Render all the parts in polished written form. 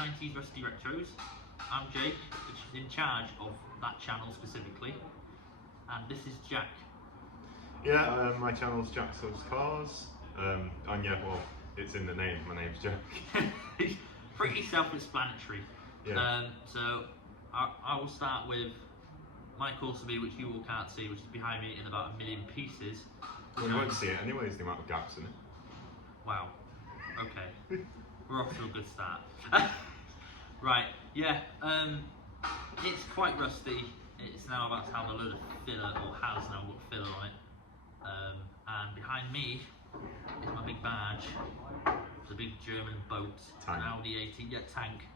90's Rusty Retros. I'm Jake, which is in charge of that channel specifically, and this is Jack. Yeah, my channel's Jack Loves Cars, and yeah, well, it's in the name, my name's Jack. Pretty self-explanatory. Yeah. So I will start with my Corsa B, which you all can't see, which is behind me in about a million pieces. Well, you won't see it anyways, the amount of gaps in it. Wow. Okay. We're off to a good start. Right, yeah, it's quite rusty. It's now about to have a load of filler, or has now got filler on it. And behind me is my big badge. It's a big German boat, Tank. an Audi 80, yeah, tank.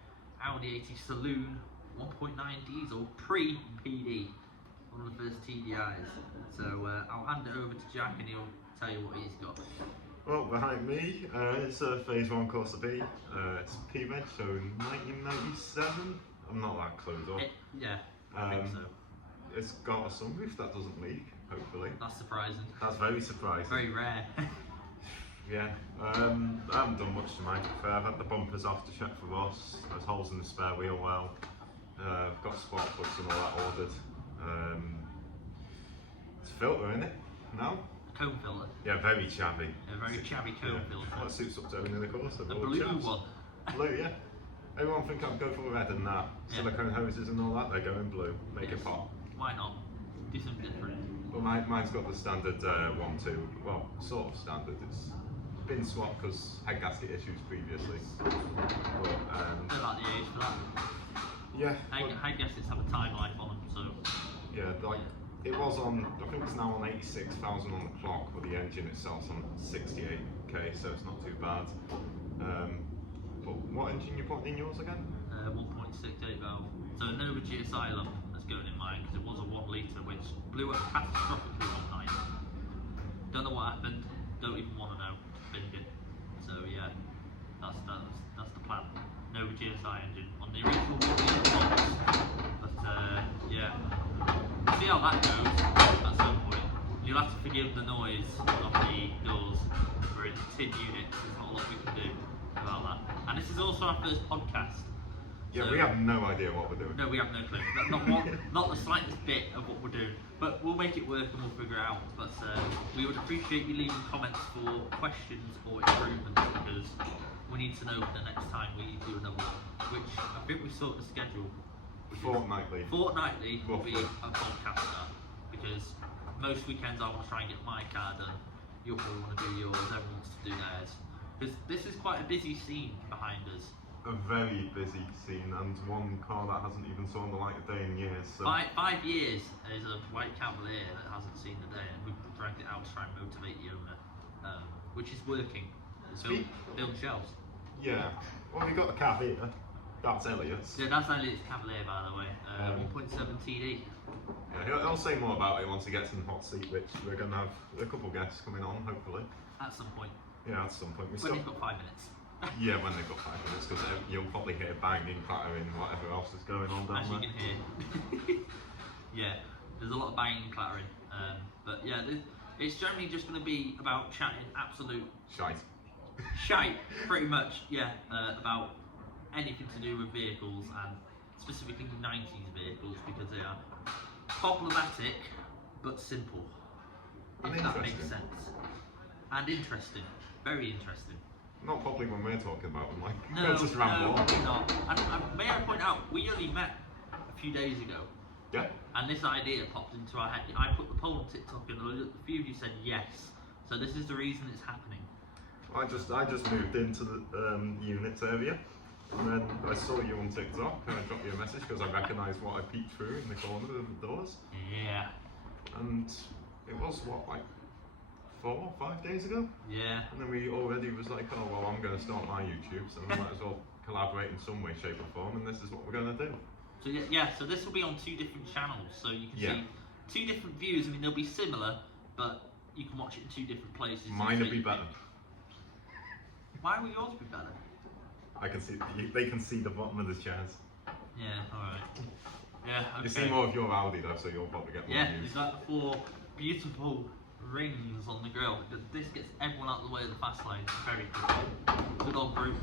Audi 80 Saloon, 1.9 diesel, pre-PD, one of the first TDIs. So I'll hand it over to Jack and he'll tell you what he's got. Well, behind me, it's a Phase 1 Corsa B. It's P-Veg, so 1997. I'm not that clued up. Yeah, I think so. It's got a sunroof that doesn't leak, hopefully. That's surprising. That's very surprising. Very rare. Yeah, I haven't done much to mine. I've had the bumpers off to check for rust. There's holes in the spare wheel well. I've got spark plugs and all that ordered. It's a filter in it now. Cone filter. Yeah, very chabby. A very chabby cone filter. That suits up to owning the Corsa. A blue one. Blue, yeah. Everyone think I'd go for red and that. Yeah. Silicone hoses and all that, they're going blue. Make it pop. Why not? Do something different. Well, mine's got the standard 1-2, well, sort of standard. It's been swapped because had gasket issues previously. But, I like the age for that. yeah. I guess it's have a time life on them, so. Yeah, like it was on, I think it's now on 86,000 on the clock, but the engine itself's on 68k, so it's not too bad. But what engine you putting in yours again? 1.68 valve. So a Nova GSI lump that's going in mine because it was a 1 litre which blew up catastrophically one night. Don't know what happened, don't even want to know. Binned it. So yeah, that's the plan. Nova GSI engine on the original 1 litre box. But yeah, see how that goes at some point. You'll have to forgive the noise of the doors. We're in a tin unit, there's not a lot we can do about that. And this is also our first podcast. Yeah, so, we have no idea what we're doing. No, we have no clue. Not the slightest bit of what we're doing. But we'll make it work and we'll figure it out. But we would appreciate you leaving comments for questions or improvements because we need to know for the next time we do another one. Which I think we sort the schedule. Fortnightly. Fortnightly will be a podcaster because most weekends I want to try and get my car done. You'll probably want to do yours, everyone wants to do theirs. Because this is quite a busy scene behind us. A very busy scene, and one car that hasn't even saw the light of day in years. So. 5 years is a white Cavalier that hasn't seen the day, and we've dragged it out to try and motivate the owner, which is working. Build shelves. Yeah, well, we got the Cav here. That's Elliot's. Yeah, that's Elliot's Cavalier, by the way. 1.7 TD. Yeah, he'll say more about it once he gets in the hot seat, which we're going to have a couple guests coming on, hopefully. At some point. Yeah, at some point. When he's got 5 minutes. Yeah, when they've got 5 minutes, because you'll probably hear banging, clattering, whatever else is going on down there. As you can hear. Yeah, there's a lot of banging and clattering. But yeah, it's generally just going to be about chatting absolute shite, pretty much, yeah, about anything to do with vehicles and specifically 90s vehicles because they are problematic but simple, if that makes sense. And interesting, very interesting. Not probably when we're talking about them, like, no, just ramble on. Not. And may I point out, we only met a few days ago. Yeah. And this idea popped into our head. I put the poll on TikTok and a few of you said yes. So this is the reason it's happening. I just moved into the units area, and then I saw you on TikTok, and I dropped you a message because I recognised what I peeked through in the corner of the doors. Yeah. And it was what, like 4 or 5 days ago? Yeah. And then we already was like, oh well, I'm going to start my YouTube, so we might as well collaborate in some way, shape or form, and this is what we're going to do. So yeah, so this will be on 2 different channels, so you can see 2 different views. I mean, they'll be similar, but you can watch it in 2 different places. Mine will be better. Why will yours be better? I can see, they can see the bottom of the chairs. Yeah, alright. Yeah, okay. You see more of your Audi though, so you'll probably get more views. Yeah, there's like 4 beautiful rings on the grill. This gets everyone out of the way of the fast lane very quickly. Good old group.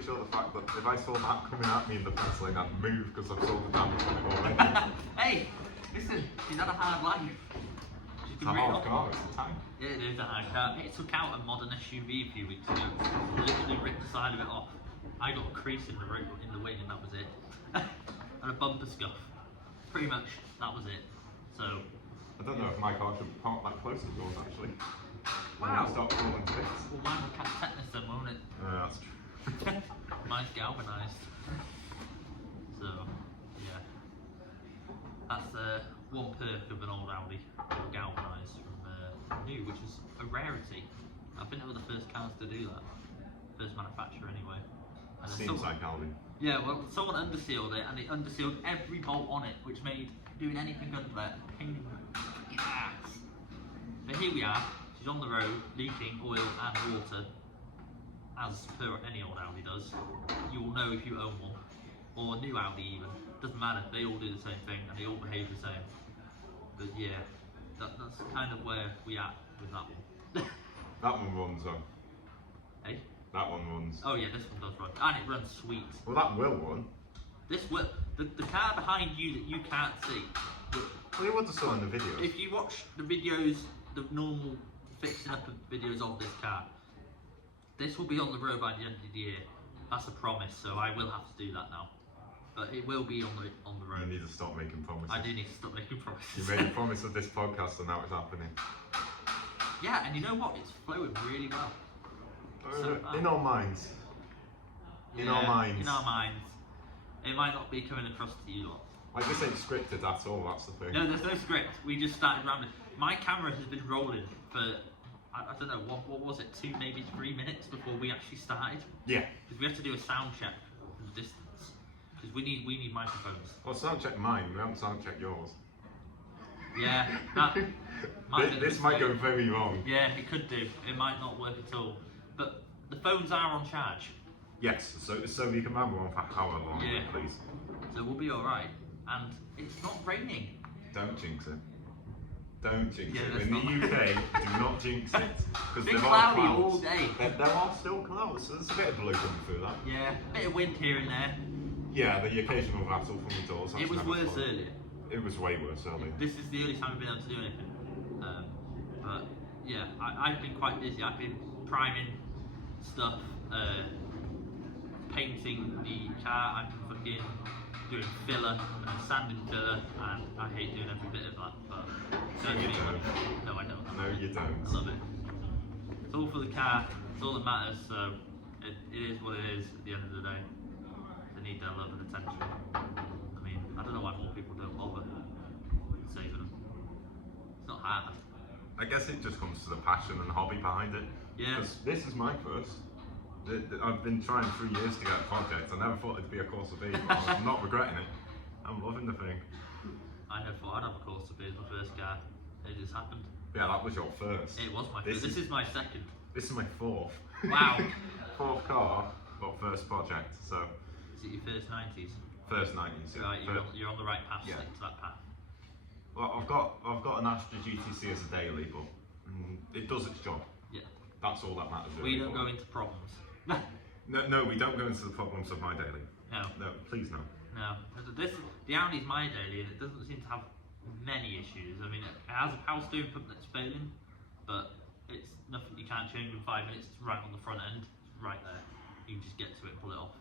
pretty sure the fact that if I saw that coming at me in the fence lane, I'd move because I've saw the damage on it already. Hey, listen, she's had a hard life. She's It's been a written hard off. car, it's a tank. Yeah, it is a hard car. It took out a modern SUV a few weeks ago. Literally ripped the side of it off. I got a crease in the wing and that was it. And a bumper scuff. Pretty much, that was it. So. I don't know if my car should park that close to yours actually. Wow. Start falling to bits. Well, mine will catch tetanus then, won't it? That's true. Mine's galvanised. So, yeah. That's one perk of an old Audi. Galvanised from new, which is a rarity. I think they were the first cars to do that. First manufacturer anyway. And then Seems like Audi. yeah, well, someone undersealed it, and they undersealed every bolt on it, which made doing anything under there a pain in the ass. But here we are. She's on the road, leaking oil and water, as per any old Audi does. You will know if you own one, or a new Audi even. Doesn't matter. They all do the same thing, and they all behave the same. But yeah, that's kind of where we are with that one. That one runs on. Hey? That one runs. Oh yeah, this one does run, and it runs sweet. Well, that will run. This will. The car behind you that you can't see. Well, you would have saw in the videos. If you watch the videos, the normal fixing up videos of this car, this will be on the road by the end of the year. That's a promise, so I will have to do that now. But it will be on the road. You need to stop making promises. I do need to stop making promises. You made a promise with this podcast and now it's happening. Yeah, and you know what? It's flowing really well. So, in our minds. In yeah, our minds. In our minds. It might not be coming across to you lot. Like, this ain't scripted at all, that's the thing. No, there's no script. We just started rambling. My camera has been rolling for, I don't know, what was it, 2, maybe 3 minutes before we actually started? Yeah. Because we have to do a sound check from the distance. Because we need microphones. Well, sound check mine, we haven't sound checked yours. Yeah, that This might go very wrong. Yeah, it could do. It might not work at all. But the phones are on charge. Yes, so you can remember on for however long, Yeah. please. So we'll be alright. And it's not raining. Don't jinx it. Don't jinx Yeah, it. let's In the not. UK, do not jinx it. Because Been there are cloudy clouds. all day. There are still clouds, so there's a bit of blue coming through that. Yeah, bit of wind here and there. Yeah, the occasional rattle from the doors. It was worse earlier. It was way worse earlier. This is the only time we've been able to do anything. But yeah, I've been quite busy. I've been priming stuff, painting the car. I've been fucking doing filler and sanding filler, and I hate doing every bit of that. But No, you don't. No, I don't. No, you don't. I love it. It's all for the car. It's all that matters. So it is what it is at the end of the day. They need their love and attention. I mean, I don't know why more people don't bother saving them. It's not hard. I guess it just comes to the passion and hobby behind it. Yeah. Because this is my first. I've been trying 3 years to get a project. I never thought it'd be a course of B, but I'm not regretting it. I'm loving the thing. I never thought I'd have a course to be as my first car. It just happened. Yeah, that was your first. It was my first. This is my second. This is my fourth. Wow. Fourth car, but first project. So Is it your first 90s? first 90s. Yeah. Right, you're on the right path. Yeah. Stick to that path. Well, I've got an Astra GTC as a daily, but it does its job. Yeah. That's all that matters. We Really don't for go me. into problems. No, we don't go into the problems of my daily. No. No, please no. No. The Audi's my daily, and it doesn't seem to have many issues. I mean, it has a power steering pump that's failing, but it's nothing you can't change in 5 minutes. It's right on the front end. It's right there. You can just get to it and pull it off.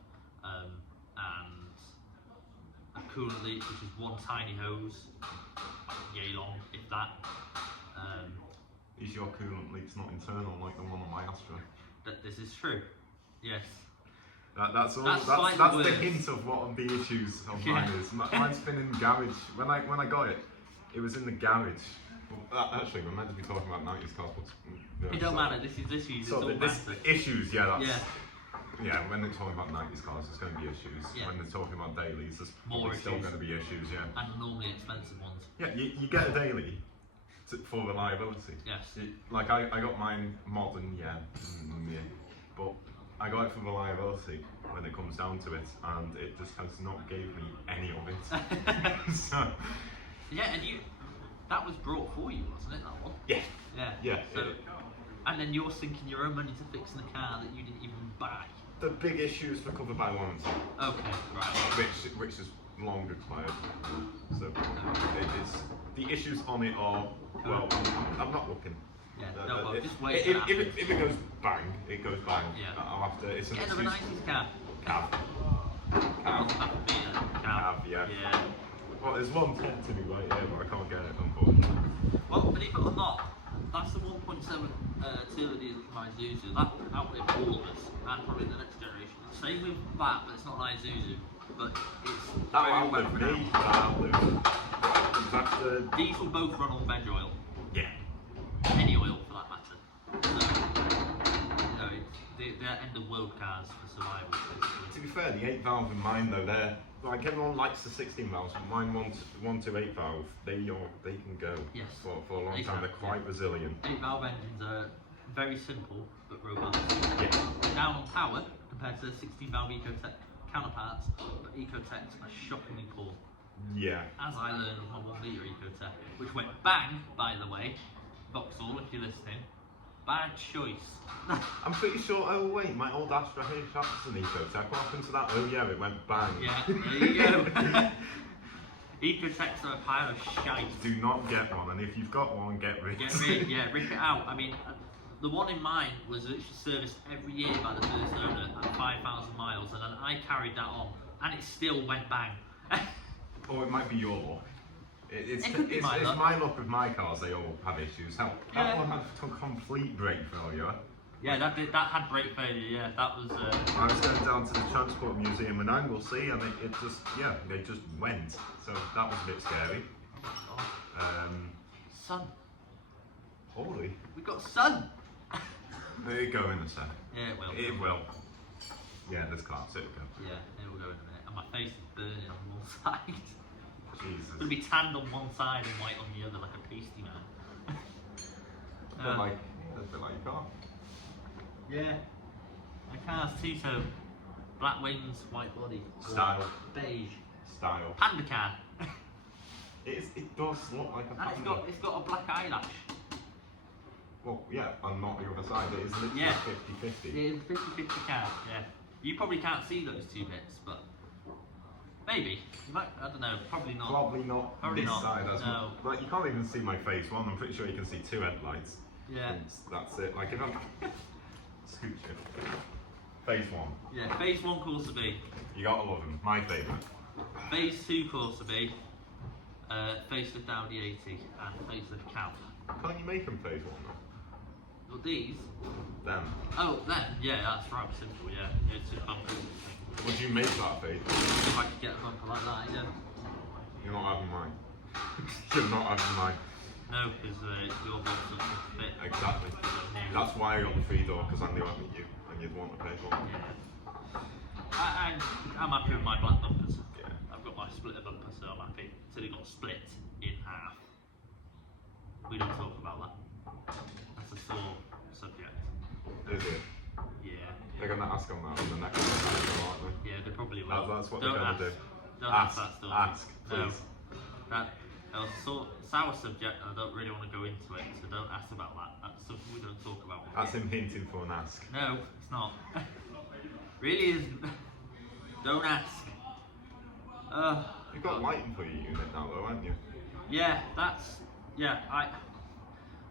And a coolant leak, which is one tiny hose, yay long, if that. Is your coolant leaks not internal like the one on my Astra? This is true. Yes. That's all. That's That's slightly the worse. hint of what the issues of Yeah. mine is. Mine's been in the garage. When I got it, it was in the garage. Well, actually, we're meant to be talking about 90s cars, but It don't matter. This is issues. So it's all this massive. issues, yeah, that's Yeah. yeah. When they're talking about 90s cars, there's going to be issues. Yeah. When they're talking about dailies, there's More probably still issues. going to be issues. Yeah. And normally expensive ones. Yeah, you get a daily for reliability. Yes. Like I got mine modern, yeah, but I got it for reliability when it comes down to it, and it just has not gave me any of it. So Yeah, and that was brought for you, wasn't it? That one. yeah, Yeah. yeah. So, and then you're sinking your own money to fixing a car that you didn't even buy. the big issues for cover by warranty, Okay, right. which is long expired. So it's the issues on it are well. I'm not looking. Yeah, no, well, just wait. If it goes bang, it goes bang. Yeah. I'll have to. It's an Get another excuse. 90s cab. Cab, yeah. Yeah. Well, there's one to me right here, but I can't get it, unfortunately. Well, believe it or not, that's the 1.7 turbo from Isuzu. That will outlive all of us, and probably the next generation. Same with that, but it's not an Isuzu. But it's That'll outlive me. These will both run on veg oil. Yeah. Any oil for that matter. So, you know, they're end of world cars for survival. Basically. To be fair, the 8 valve in mine though, they're like everyone likes the 16 valves, but mine 1 to 8 valve, they can go for a long time. They're quite resilient. 8 valve engines are very simple but robust. Yeah. Down on power compared to the 16 valve Ecotec counterparts, but Ecotecs are shockingly poor. Yeah. As I learned with my 1 litre Ecotec, which went bang, by the way. Vauxhall, if you're listening. Bad choice. I'm pretty sure, oh wait, my old Astra HX an Ecotec. What happened to that? Oh yeah, it went bang. Yeah, there you go. Ecotecs are a pile of shite. Do not get one, and if you've got one, get rid. Yeah, rip it out. I mean, the one in mine was literally serviced every year by the first owner at 5,000 miles, and then I carried that on, and it still went bang. Or it might be your luck. It's my my luck with my cars, they all have issues. That one had complete brake failure. Yeah, that had brake failure, yeah, that was... I was going down to the Transport Museum in Anglesey and it just, they just went. So that was a bit scary. Sun. Holy. We got sun! It'll go in a sec. Yeah, it will. It will. Yeah, there's cars, it'll go. Yeah, it will go in a minute. And my face is burning on one side. Jesus. It'll be tanned on one side and white on the other, like a pasty man. That's a bit like your car. Yeah. My car's two-tone. Black wings, white body. Style. Beige. Style. Panda car. It does look like a panda. And it's got a black eyelash. Well, yeah, and not the other side. It is literally 50-50. It is a 50-50 car, yeah. You probably can't see those two bits, but maybe. You might, I don't know, probably not. Probably not Probably this not. side as No. well. Like, you can't even see my face. One, I'm pretty sure you can see 2 headlights. Yeah. And that's it. Like, if I'm... Scooch it. Phase 1. Yeah, phase 1 Corsa B. You gotta love them. My favourite. Phase 2 Corsa B. Facelift Audi 80 and facelift Cab. Can't you make them phase 1 though? Well, these? Them. Oh, then, yeah, that's right, simple, yeah. It's just bumpers. Would you make that phase 1? If I could get a bumper like that, yeah. You're not having mine. You're not having mine. No, because your box doesn't fit. Exactly. That's why I got the 3-door, because I knew I'd meet you and you'd want to pay for it. Yeah. I'm happy with my black bumpers. Yeah. I've got my splitter bumper, so I'm happy. So they got split in half. We don't talk about that. That's a sore subject. Is it? Yeah. They're going to ask on that on the next episode, aren't they? Yeah, they probably will. That's what Don't they're going to do. Don't Ask. ask that story. Ask, please. No. That was a sour subject, and I don't really want to go into it, so don't ask about that. That's something we don't talk about. That's him hinting for an ask. No, it's not. Really isn't. Don't ask. You've got lighting for your unit now though, haven't you? Yeah,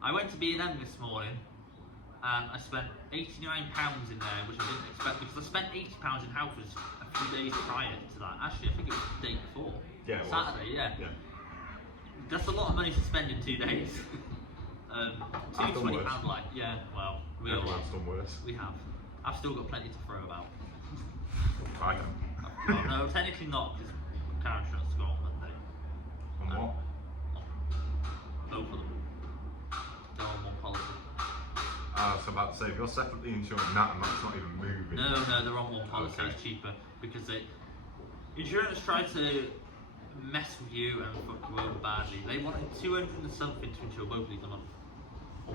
I went to B&M this morning and I spent £89 in there, which I didn't expect because I spent £80 in Halfords a few days prior to that. Actually, I think it was the day before. Yeah, it was. Saturday, yeah. Yeah. That's a lot of money to spend in 2 days. I've done worse. £220 light, yeah, well, we all Everyone's done worse. We have. I've still got plenty to throw about. I can. Well, no, technically not, because car insurance go on Monday. On what? Both of them. They're on one policy. I was about to say, if you're separately insuring that and that's not even moving. No, they're on one policy. Okay. It's cheaper because insurance tried to mess with you and fuck you over badly. They wanted 200 and something to insure both of these a month. I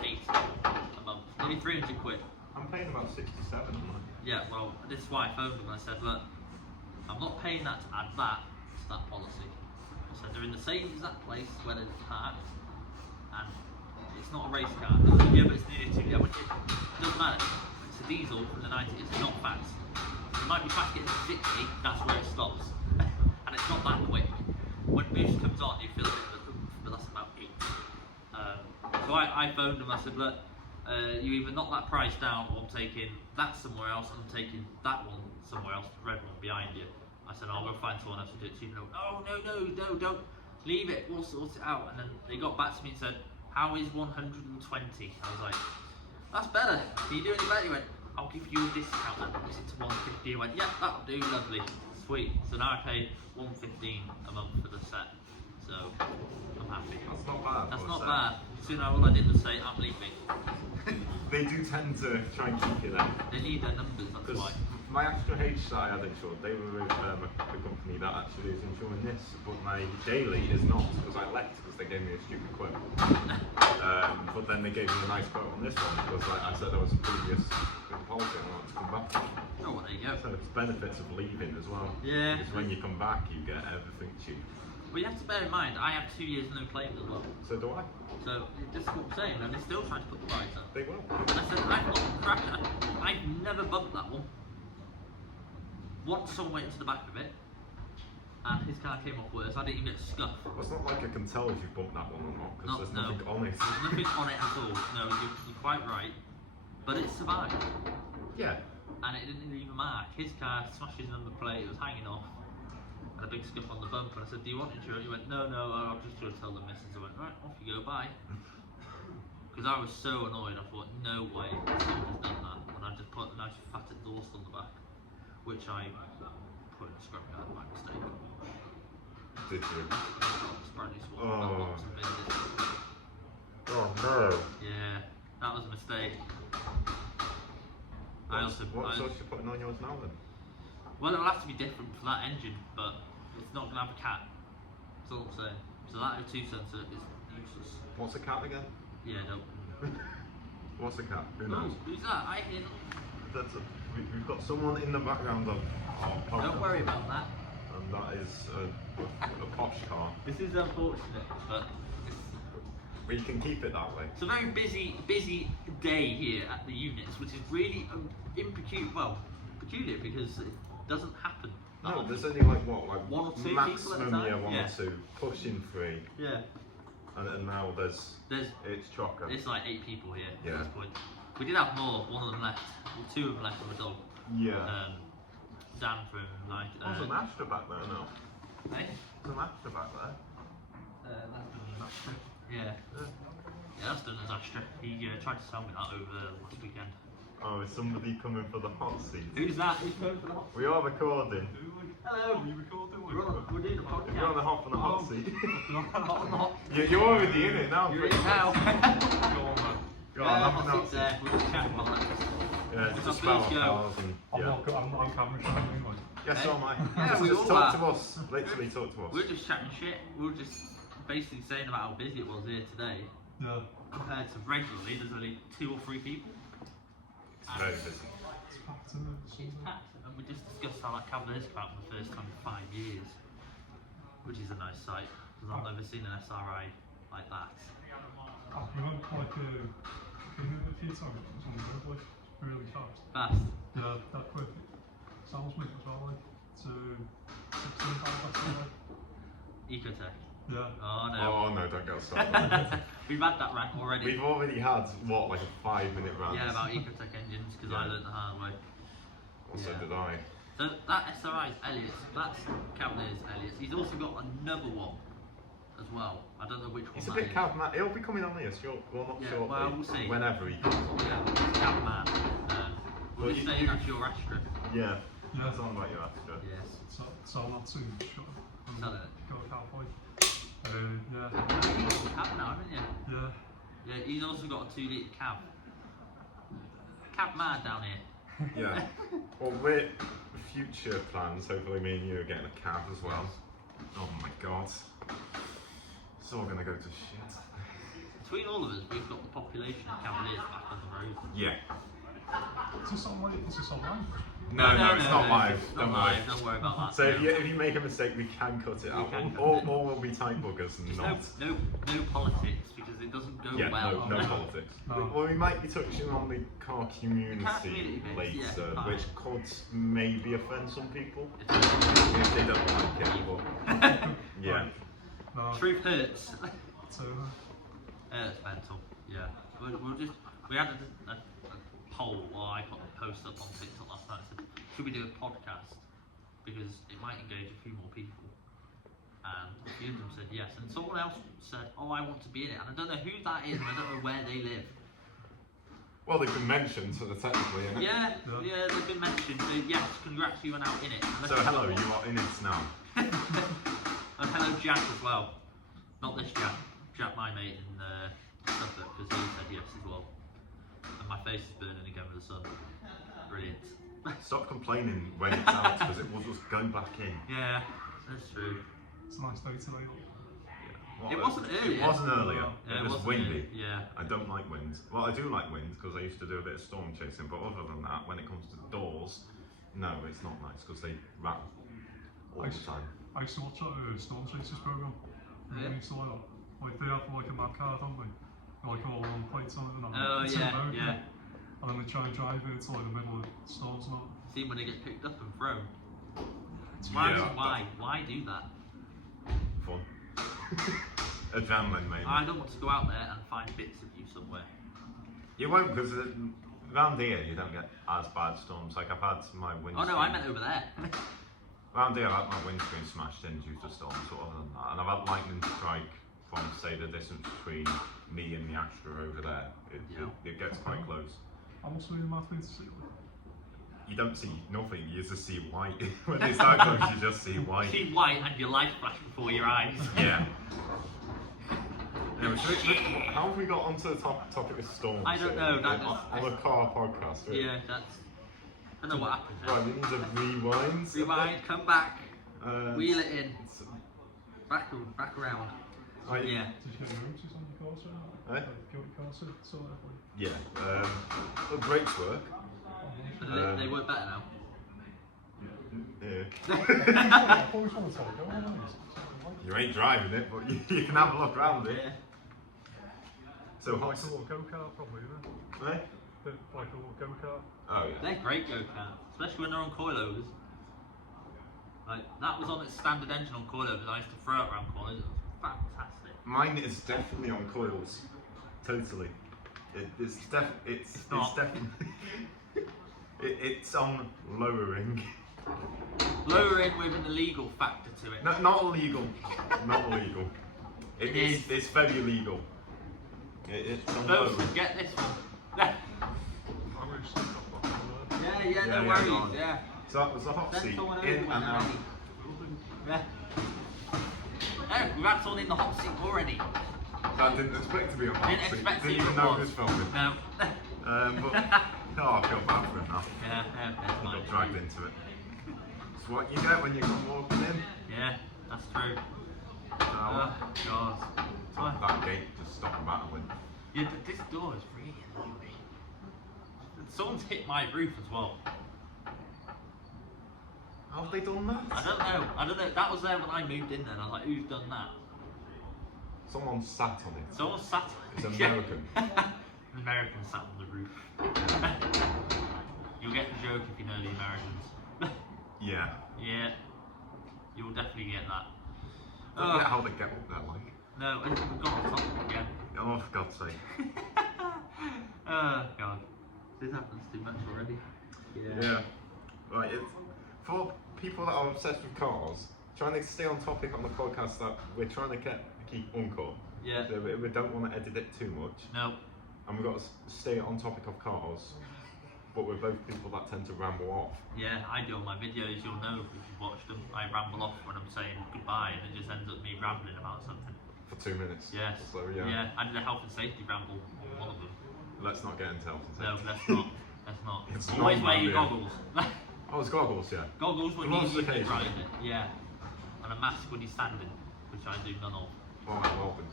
think 280 a month, nearly 300 quid. I'm paying about 67 a month. Yeah, well, this is why I phoned them and I said, look, I'm not paying that to add that to that policy. I said they're in the same exact place where they're parked, and it's not a race car. Yeah, but it's nearly 2. Yeah, but it doesn't matter. it's a diesel from the 90s, it's not fast. You might be fast getting to 60, that's where it stops. And it's not that quick. When boost comes on, you feel a bit of a oomph, but that's about it. So I phoned them, I said, look, you either knock that price down or I'm taking that somewhere else and I'm taking that one somewhere else, the red one behind you. I said, I'll go find someone else to do it. So you know, no, don't leave it, we'll sort it out. And then they got back to me and said, how is 120? I was like, that's better. Can you do any better? He went, I'll give you a discount and push it to 150. He went, yeah, that'll do, lovely. Sweet. So now I pay $115 a month for the set. So I'm happy. That's not bad. That's not bad. Soon all I did was say, I'm leaving. They do tend to try and keep you there. They need their numbers, that's why. My Astra H that I had insured, they were with a company that actually is insuring this, but my daily is not, because I left because they gave me a stupid quote. But then they gave me a nice quote on this one, because like I said there was a previous policy I wanted to come back to. Oh, well, there you go. So it's benefits of leaving as well. Yeah. Because when you come back, you get everything cheap. Well, you have to bear in mind, I have 2 years no claims as well. So do I. So, this is what I'm saying, and they're still trying to put the price up. They will. And I said, I've not crashed, I've never bumped that one. Once someone went into the back of it, and his car came off worse, I didn't even get a scuff. Well, it's not like I can tell if you bumped that one or not, because there's No. nothing on it. There's nothing on it at all. No, you're quite right. But it survived. Yeah. And it didn't leave a mark. His car smashed his number plate, it was hanging off. Had a big scuff on the bumper. I said, do you want insurance? He went, no, I'll just go tell the missus. I went, right, off you go, bye. Because I was so annoyed, I thought, no way someone's done that. And I just put a nice fat exhaust on the back, which I put in a scrapyard by mistake. Did you? It's brand new swap. Oh. Oh no. Yeah, that was a mistake. What sauce you putting on yours now then? Well, it'll have to be different for that engine, but it's not going to have a cat. That's all I'm saying. So that O2 sensor is useless. What's a cat again? Yeah, no. What's a cat? Who knows? Who's that? We've got someone in the background of our podcast. Don't worry about that. And that is a posh car. This is unfortunate, but We can keep it that way. it's a very busy day here at the units, which is really peculiar because it doesn't happen. No, there's only like what, like one or two maximum, people at a time? yeah, one Yeah. or two, pushing 3, Yeah. and now it's chocker. It's like 8 people here Yeah. at this point. We did have more. One of them left. Well, 2 of them left with a dog. Yeah. Dan from like. There's an Astra back there now. Hey? There's an Astra back there. That's done as Astra. Yeah. Yeah, that's done as Astra. He tried to sell me that over last weekend. Oh, is somebody coming for the hot seat? Who's that? Who's going for the hot seat? We are recording. Hello. Are you recording? We're doing a podcast. You're on the hop on the hot seat. Hot on the hot. You're already in it now. You're in now. Go on, man. Go on, have hot an hot seat seat. there. We're just chatting about that. Yeah, just So a spell please go. cars and I'm yeah. not on camera showing like. Yes, so am I. Yeah, we just all talk are. to us. Literally talk to us. We're just chatting shit. We're just basically saying about how busy it was here today. Yeah. Compared to regularly, there's only 2 or 3 people. It's very busy. It's packed in it. It's packed, and we just discussed how that Cavalier's come out for the first time in 5 years, which is a nice sight because I've never seen an SRI like that. We went like a few times. It was on the road, like really fast. Fast. Yeah, that quick. Sounds like as well, like to 16 pounds like. Ecotech. Yeah. Oh no. Oh no, don't get us started. We've had that rant already. We've already had what, like a 5-minute rant. Yeah, about Ecotech engines because I Yeah. learned the hard way. Well, so Yeah. did I. So that SRI is Elliott's. That's Cavalier's Elliott's. He's also got another one as well. I don't know which one. It's a that bit is. cab man. He'll be coming on here, sure. Well, not Yeah, shortly. well, we'll see. Whenever he comes on. Yeah, it's Cab Man. We're Well, just you- saying that's your Astra. Yeah. Yeah. That's on about your Astra. Yes. Sell that soon. Sure. And Sell it. Go cowboy. Yeah. Cab now, haven't you? Yeah. Yeah, he's also got a 2-litre cab. Cab Man down here. Yeah. Well, we're future plans. Hopefully, me and you are getting a cab as well. Oh my god. It's all gonna go to shit. Between all of us, we've got the population of Cavaliers back on the road. Yeah. Is this online? No, it's not live. It's not Don't live. worry. Don't worry about that. So if you make a mistake, we can cut it out. can cut Or it. we'll be tight buggers and There's not. no politics because it doesn't go Yeah, well. no politics. No. Well, we might be touching on the car community community bits, later, yeah, which could maybe offend some people It's- if they don't like it. But yeah. No. Truth hurts. So, It's mental. Yeah. We had a poll, or I put a post up on TikTok last night. Said, should we do a podcast because it might engage a few more people? And a few of them said yes, and someone else said, "Oh, I want to be in it," and I don't know who that is, and I don't know where they live. Well, they've been mentioned, so they're technically in it. Yeah, they've been mentioned. So yes, congrats, you are now in it. And So hello, you are in it now. and hello, Jack as well. Not this Jack, Jack, my mate in Suffolk, because he said yes as well. And my face is burning again with the sun. Brilliant. Stop complaining when it's out because it will just go back in. Yeah, that's true. it's a nice day today. It wasn't earlier. It wasn't earlier. Yeah, it was wasn't windy. early. Yeah. I don't like wind. Well, I do like wind because I used to do a bit of storm chasing. But other than that, when it comes to doors, no, it's not nice because they rattle all the time. I used to watch that Storm Chasers program. Yeah. Used to like that. Like they have like a map card, don't they? Like all on plates on it and that. Oh It's in yeah, America. yeah. And then they try and drive it into like the middle of storms and all. See when they get picked up and thrown. Yeah, Why do that? Fun. Adrenaline, maybe. I don't want to go out there and find bits of you somewhere. You won't because around here you don't get as bad storms. Like I've had my Oh windscreen. no, I meant over there. Around here I've had my windscreen smashed in due to storms. But other than that, and I've had lightning strike from say the distance between me and the Astra over there. It gets quite close. I must be in my thing to see. You don't see nothing, you just see white. When it's that close, you just see white. You see white and your life flash before your eyes. Yeah. Anyway, how have we got onto the topic of storms? I don't know, that on a car podcast. Right? Yeah, that's. I don't know what happened there. Right, we need to rewind. Rewind, come back, wheel it in, So, back around. I- Yeah. Did you get your roaches on your car, sir? Eh? Like, your car, sir? So that way. Yeah. The brakes work. They work better now. Yeah. I always want to tell you, don't I? You ain't driving it, but you can have a look around it. Yeah. So Like hot. a little go-kart, probably, isn't it? Eh? Like a little go-kart. Oh yeah. They're great go-karts, especially when they're on coilovers. Like that was on its standard engine on coilovers. I used to throw it around corners. It was fantastic. Mine is definitely on coils. Totally. It's not. definitely. It's on lowering. Lowering with an illegal factor to it. No, not illegal. Not illegal. It is. It's very illegal. It's on Folks, lowering. get this one. I'm really stuck up on that. Yeah, no Yeah, worries. go on. Yeah. So that was the hot Send seat. someone over In when and they're out. ready. Yeah. Oh, we've had someone in the hot seat already. I didn't expect to be on the hot Didn't seat. expect Didn't it even know was. it was filming. No. But I feel bad for him now. Yeah, that's I fine. got dragged into it. It's what you get when you come walking in. Yeah, that's true. So, God. that gate just stopped rattling. Yeah, this door is really lonely. Someone's hit my roof as well. How have they done that? I don't know. That was there when I moved in there. And I was like, who's done that? Someone sat on it. Someone sat. It's American. An American sat on the roof. You'll get the joke if you know the Americans. Yeah. Yeah. You'll definitely get that. I don't get how they get up there, like. No, we've got on topic again. Oh, for God's sake. Oh, God. This happens too much already. Yeah. Right, it's, for people that are obsessed with cars, trying to stay on topic on the podcast that we're trying to keep uncut. Yeah. So we don't want to edit it too much. No. And we've got to stay on topic of cars. But we're both people that tend to ramble off. Yeah, I do on my videos, you'll know if you've watched them. I ramble off when I'm saying goodbye and it just ends up me rambling about something. For 2 minutes. Yes. So yeah. I did a health and safety ramble on one of them. Let's not get into health and No, safety. let's not. Let's not. It's Always not wear your rambling. goggles. Oh, it's goggles, yeah. Goggles when Gloves you use occasionally. riding it. Yeah. And a mask when you're standing, which I do none of. Alright, well then.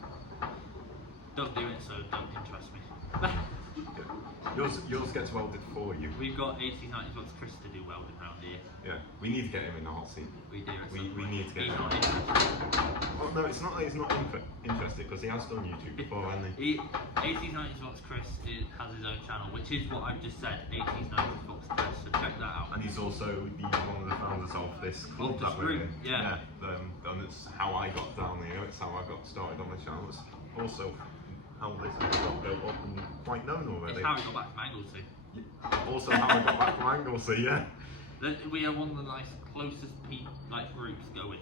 Don't do it, so don't interest me. Yours gets welded for you. We've got 90's Chris to do welding around here. Yeah, we need to get him in the hot seat. We do. We need to get He's him. not interested. Well, no, it's not that he's not interested because he has done YouTube before, hasn't he? 90's Chris has his own channel, which is what I've just said. 90's Chris. So check that out. And he's also one of the founders of this club that we're in. Yeah. And it's how I got down here. It's how I got started on the channel. It's also how this got built up and quite known already. It's how he got back from Anglesey. Also how I got back from Anglesey, yeah. We are one of the closest groups going.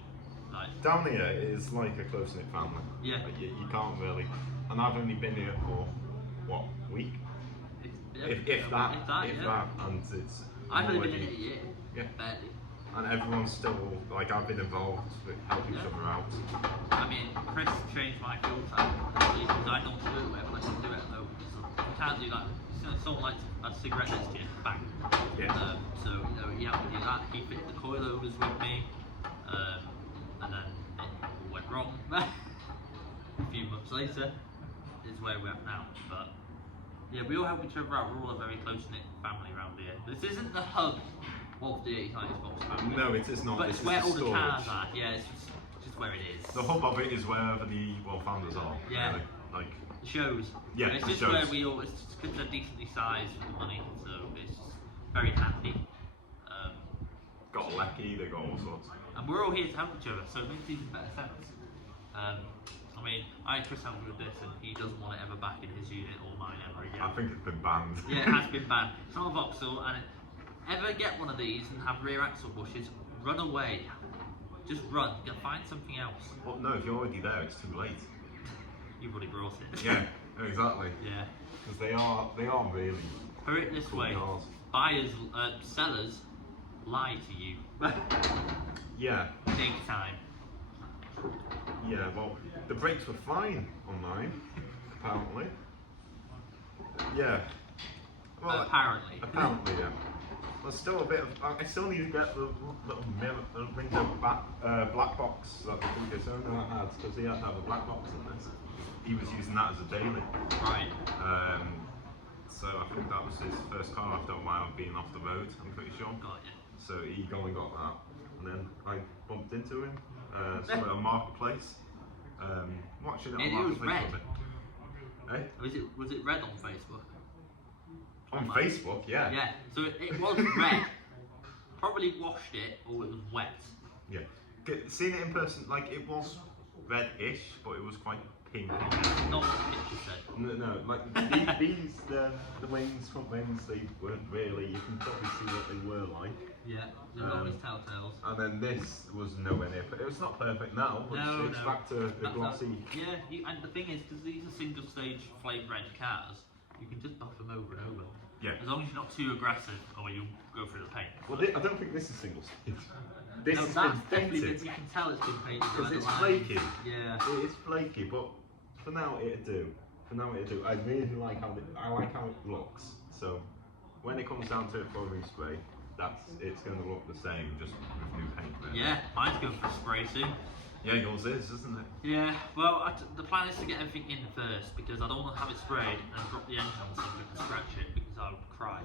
Down here it is like a close-knit family. Yeah. You can't really. And I've only been here for what, week? If that, and it's. I've only been here a year. Yeah. Barely. And everyone's still I've been involved with helping each other out. I mean, Chris changed my fuel tank because I don't do it wherever I can do it at home. You can't do that. Someone lights a cigarette next to you, bang. Yeah. So he had to do that. He fitted the coilovers with me, and then it went wrong. A few months later is where we're at now. But yeah, we all help each other out. We're all a very close-knit family around here. This isn't the hub of the 90's family. No, it is not. But it's where all the cars are. Yeah, it's just where it is. The hub of it is wherever the founders are. Yeah. Really. The shows. Yeah, and it's the just shows. where we all. It's just because they're decently sized for the money, so it's just very handy. Got a lecky, they got all sorts. And we're all here to help each other, so it makes even better sense. I mean, Chris helped me with this, and he doesn't want it ever back in his unit or mine ever again. I think it's been banned. Yeah, it has been banned. It's not a Vauxhall, and ever get one of these and have rear axle bushes, run away. Just run. Go find something else. Well, no, if you're already there, it's too late. You've already brought it. Yeah, exactly. Yeah. Because they are really. Put it this cool way: cars. buyers, sellers lie to you. Yeah. Big time. Yeah. Well, the brakes were fine on mine, apparently. Yeah. Well, Apparently. Apparently, yeah. There's still a bit of. I still need to get the little mirror, the window black box that the previous owner had, because he had to have a black box in this. He was using that as a daily. Right. So I think that was his first car after a while of being off the road, I'm pretty sure. Got you. So he gone and got that. And then I bumped into him somewhere on Marketplace. Watching it on And it was Marketplace. red. Eh? Was it red on Facebook? On Facebook, yeah. Yeah. So it was red. Probably washed it, or it was wet. Yeah. Seeing it in person, it was red-ish, but it was quite pink. Not what the picture said. No, these the wings, front wings, they weren't really. You can probably see what they were like. Yeah. There's always telltales. And then this was nowhere near. It was not perfect now, but it's back to the glossy. And the thing is, because these are single-stage flame red cars, you can just buff them over and over. Yeah. As long as you're not too aggressive, or you'll go through the paint. Well, I don't think this is single stage. This No, has that's been definitely painted. you can tell it's been painted. Because by it's the lines. flaky. Yeah. It is flaky, but for now it'll do. I really like how it looks. So when it comes down to it for a respray, it's going to look the same, just with new paint. Really. Yeah, mine's going for spray soon. Yeah, yours is, isn't it? Yeah, well, the plan is to get everything in first, because I don't want to have it sprayed and drop the engine on something and scratch it, because I would cry.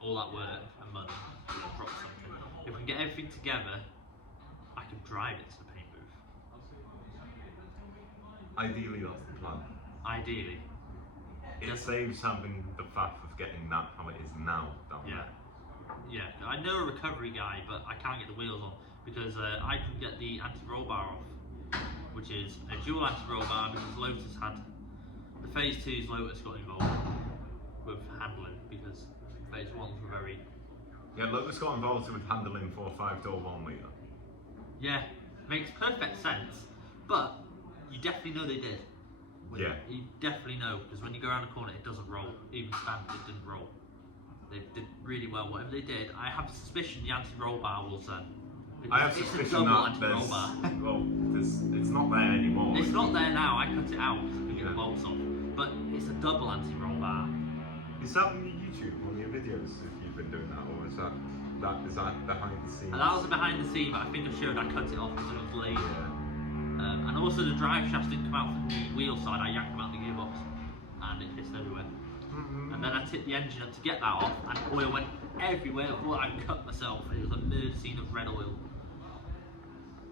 All that work and money and drop something. If we can get everything together, I can drive it to the paint booth. Ideally, that's the plan. Ideally. It saves having the faff of getting that how it is now down there. Yeah, I know a recovery guy, but I can't get the wheels on, because I can get the anti-roll bar off, which is a dual anti-roll bar, because Lotus had, the Phase 2's Lotus got involved with handling, because Phase 1s were very... Yeah, Lotus got involved with handling for a 5-door 1 litre. Yeah, makes perfect sense, but you definitely know they did. Yeah. You definitely know, because when you go around the corner, it doesn't roll. Even standard, it didn't roll. They did really well. Whatever they did, I have a suspicion the anti-roll bar was I have suspicion that there's, it's not there anymore. It's not there now. I cut it out to get the bolts off. But it's a double anti-roll bar. Is that on your YouTube, on your videos, if you've been doing that, or is that behind the scenes? And that was behind the scene, but I think I showed I cut it off because it was lazy. Yeah. And also the drive shafts didn't come out from the wheel side. I yanked them out the gearbox, and it pissed everywhere. And Then I tipped the engine up to get that off, and oil went everywhere. I thought I'd cut myself. It was a murder scene of red oil.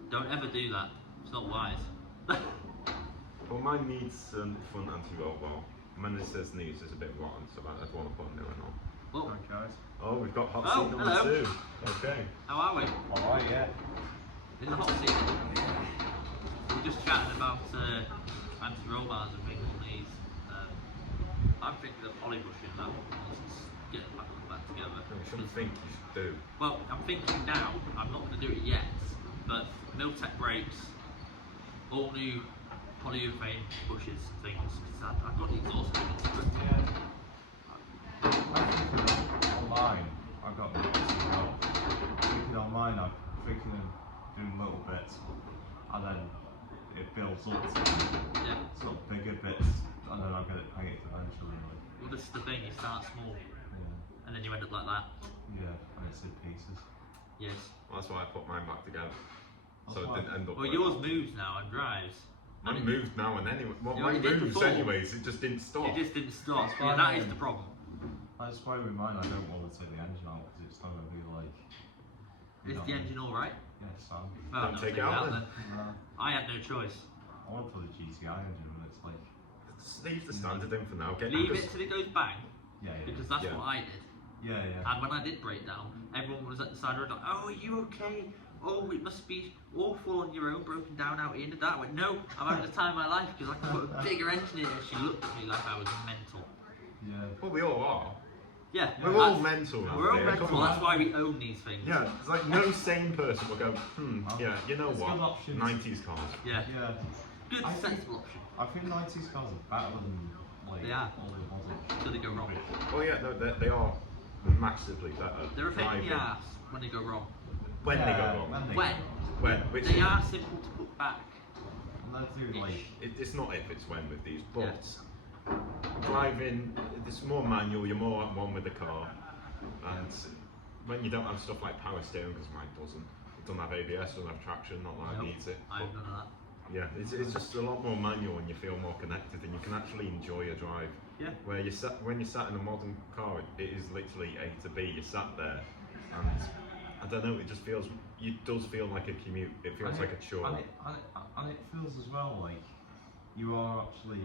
Don't ever do that. It's not wise. Well, mine needs front anti-roll bar. When it says needs, it's a bit rotten, so I don't want to put a new one on. Well, guys. Oh, we've got hot Oh, seat number hello. 2. Okay. how are we? Alright, yeah. In the hot seat. We're just chatting about anti-roll bars and things on these. I'm thinking of polybushing that once get back together. I shouldn't think you should do. Well, I'm thinking now. I'm not going to do it yet, but Miltech brakes, all new polyurethane bushes and things. Cause I've got the exhaust units, but I'm thinking online, I've got thinking online, I'm thinking of doing little bits, and then it builds up to yeah. sort of bigger bits, and then I'm going to paint it eventually. Like, Well, this is the thing. You start small, yeah, and then you end up like that. yeah, and it's in pieces. Yes. Well, that's why I put mine back together. That's So it why- didn't end up Well, like yours that. moves now and drives. Mine And moved now and anyway. Well, You mine already did moves before. anyways, it just didn't stop. It just didn't stop. That's Yeah, fine, that is then. the problem. That's why with mine I don't want to take the engine out because it's not going to be like. Is the engine all right? Yes, Sam. Well, Don't no, take it out then. Yeah. I had no choice. I want to put a GTI engine and it's like. Just leave the standard in for now. Get Leave because- it till it goes bang, Yeah, yeah. because that's Yeah. what I did. Yeah, yeah. And when I did break down, everyone was at the side of the road like, "Oh, are you okay? Oh, it must be awful on your own, broken down out here." And that I went, "No, I'm having the time of my life because I can put a bigger engine in it." And she looked at me like I was mental. Yeah. Well, we all are. Yeah, We're all that's- mental. out We're all there, mental. come on. That's why we own these things. Yeah, it's like no sane person will go, yeah, you know It's what? good options. 90s cars. Yeah. Yeah. Good, I think- sensible option. I think 90s cars are better than like They are. all the models. Till they go wrong. Oh yeah, no, they are massively better. They're a pain in the driving. ass when they go wrong. When they Yeah, go wrong. when they When? go wrong. When? Which They are simple to put back. And they do like. it's not if, it's when with these, but driving, it's more manual, you're more at one with the car. And when you don't have stuff like power steering, because mine doesn't, it doesn't have ABS, doesn't have traction, not that Nope, it needs it. I have But none of that. yeah, it's just a lot more manual and you feel more connected and you can actually enjoy a drive. Yeah. Where when you're sat in a modern car, it is literally A to B. You're sat there, and I don't know. It just feels. It does feel like a commute. It feels like a chore. And it feels as well like you are actually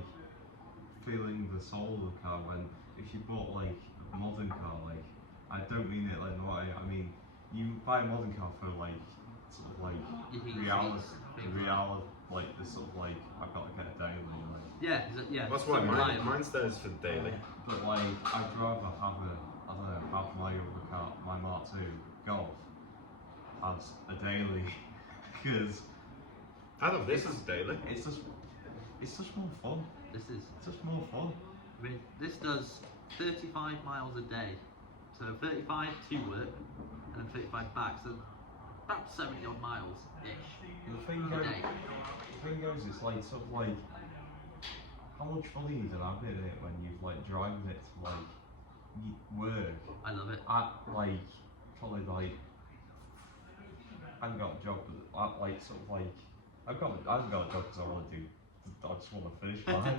feeling the soul of the car when if you bought like a modern car, like I don't mean it like the way I mean you buy a modern car for like sort of like Your heat reality, seats, the things like reality, like the sort of like I've got to get a daily like. Yeah, yeah. That's so why reliable. mine's there for daily. But like I'd rather have I don't know, have my other car, my Mark II Golf as a daily because I love this as daily. it's just more fun. This is. It's just more fun. I mean, this does 35 miles a day. So 35 to work, and then 35 back. So about 70 odd miles ish. The thing A goes, day. it's like sort of like how much fun are you gonna have in it when you've like driving it to like work I love it. at like probably like I haven't got a job but at like sort of like I haven't got a job because I just want to finish mine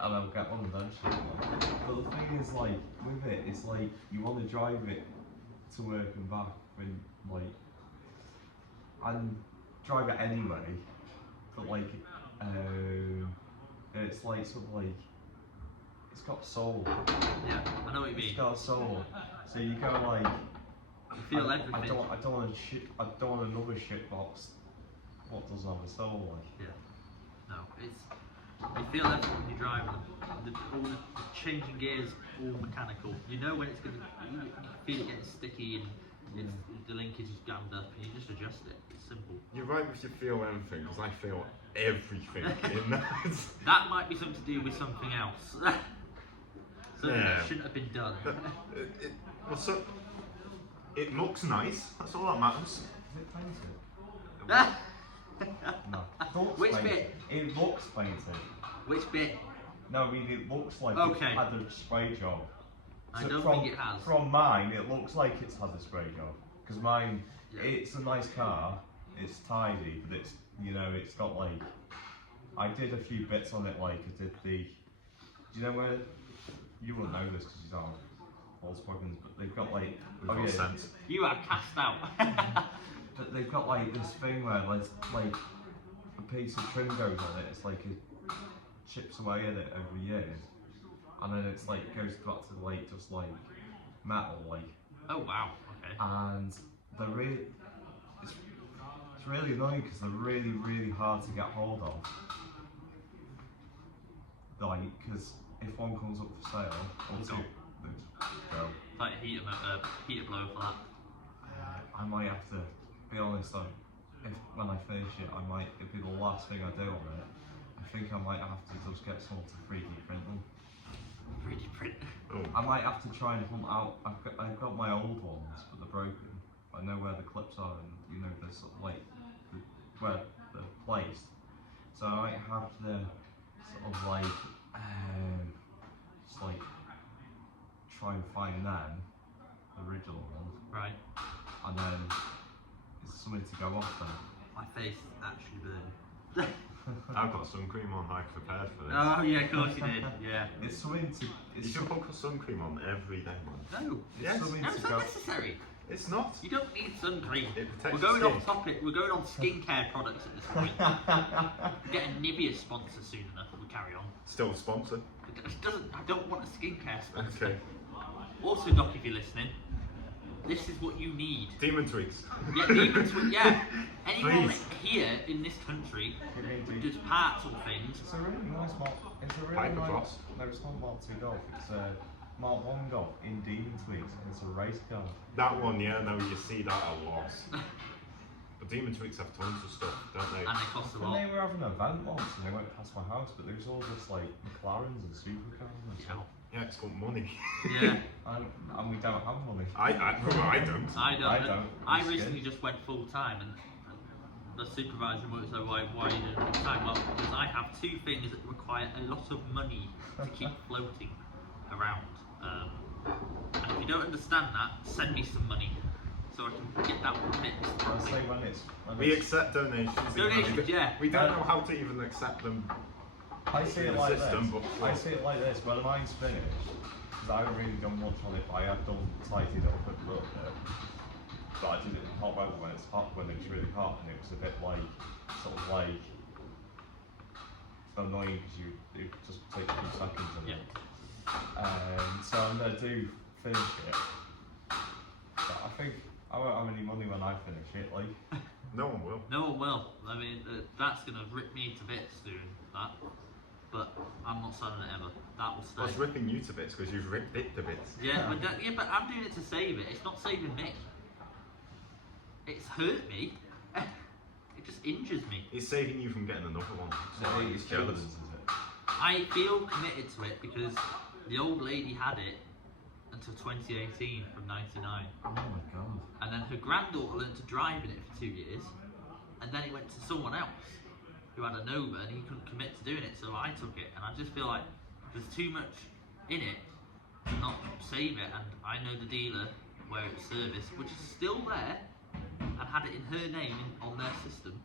and I'll get one eventually. But the thing is like with it, it's like you want to drive it to work and back when like and drive it anyway, but like it's like sort of like it's got soul. Yeah, I know what you It's mean. got soul. So you go like You feel I everything. don't want another shit box. What doesn't have a soul like? Yeah. No, it's. You feel everything when you drive them. All the changing gears, all mechanical. You know when it's going to. You feel it getting sticky and the linkage is jammed up, and you just adjust it. It's simple. You're right if you feel everything, because I feel everything in that. That might be something to do with something else. Something Yeah. that shouldn't have been done. Well, so it looks nice. That's all that matters. Is it painted? No. It looks Which painted. bit? It looks painted. Which bit? No, I mean it looks like Okay. it's had a spray job. I So don't from, think it has. From mine, it looks like it's had a spray job. Because mine, Yeah. it's a nice car. It's tidy, but it's it's got like. I did a few bits on it. Like I did the. Do you know where you wouldn't know this because you don't have Volkswagens, but they've got like With sense. You are cast out. but they've got like this thing where there's like a piece of trim goes on it. It's like it chips away at it over years, and then it's like goes back to like just like metal like. Oh wow. Okay. And they're really it's really annoying because they're really hard to get hold of. Like, because if one comes up for sale, or It's two, not. they just go. It's like a heater blow for that. I might have to be honest though. If when I finish it, I might. It'd be the last thing I do on it. I think I might have to just get someone to 3D print them. 3D print. Oh. I might have to try and hunt out. I've got my old ones, but they're broken. I know where the clips are, and you know the sort of like where they're placed. So I might have to sort of like just like try and find them, the original ones, Right. and then it's something to go off then. My face is actually burning. I've got sun cream on, like prepared for this. Oh yeah, of course you did. Yeah. It's something to. You should put sun cream on every day, man. No. It's Yes. something No, to it's go. not necessary. It's not. You don't need sun cream. It protects We're going your off skin. topic. We're going on skincare products at this point. We'll get a Nivea sponsor soon enough. We'll carry on. Still a sponsor. It doesn't. I don't want a skincare sponsor. Okay. Also, Doc, if you're listening, this is what you need. Demon tweaks. Yeah, even yeah. Anyone Please. here in this country You need who to- does parts or things. It's a really nice Mark. It's a really Hypercross. nice. No, it's not Mark 2 Golf. It's a Mark 1 Golf in Demon Tweaks, and it's a race car. That one, yeah, no, you see that a lot. But Demon Tweaks have tons of stuff, don't they? And it costs a When they lot. were having an event once, and they went past my house, but there was all just like McLarens and supercars and Yeah. stuff. Yeah, it's got money. Yeah. And we don't have money. I don't. I don't. I don't. I I'm recently scared. just went full time, and the supervisor was like, "Why are you doing full time?" Well, because I have two things that require a lot of money to keep floating around. And if you don't understand that, send me some money so I can get that fixed I'll properly. say when it's. We accept donations. Donations, yeah. We don't know how to even accept them. I see it in the like system, this. but I see it like this. When mine's finished, because I haven't really done much on it, but I have done tidied up a little bit. But I did it in hot weather when it's hot, when it's really hot, and it was a bit like, sort of like, it's annoying because it just takes a few seconds of it. So I'm gonna do finish it. But I think I won't have any money when I finish it. Like, No one will. No one will. I mean, that's gonna rip me to bits soon. That, but I'm not selling it ever. That will Well, stay. it's ripping you to bits because you've ripped it to bits. Yeah, but I'm doing it to save it. It's not saving me. It's hurt me. It just injures me. It's saving you from getting another one. so So it's it's jealous. is it? I feel committed to it because the old lady had it until 2018 from 99, Oh my god. and then her granddaughter learned to drive in it for 2 years, and then it went to someone else who had a Nova and he couldn't commit to doing it, so I took it, and I just feel like there's too much in it to not save it, and I know the dealer where it's serviced, which is still there, and had it in her name on their system,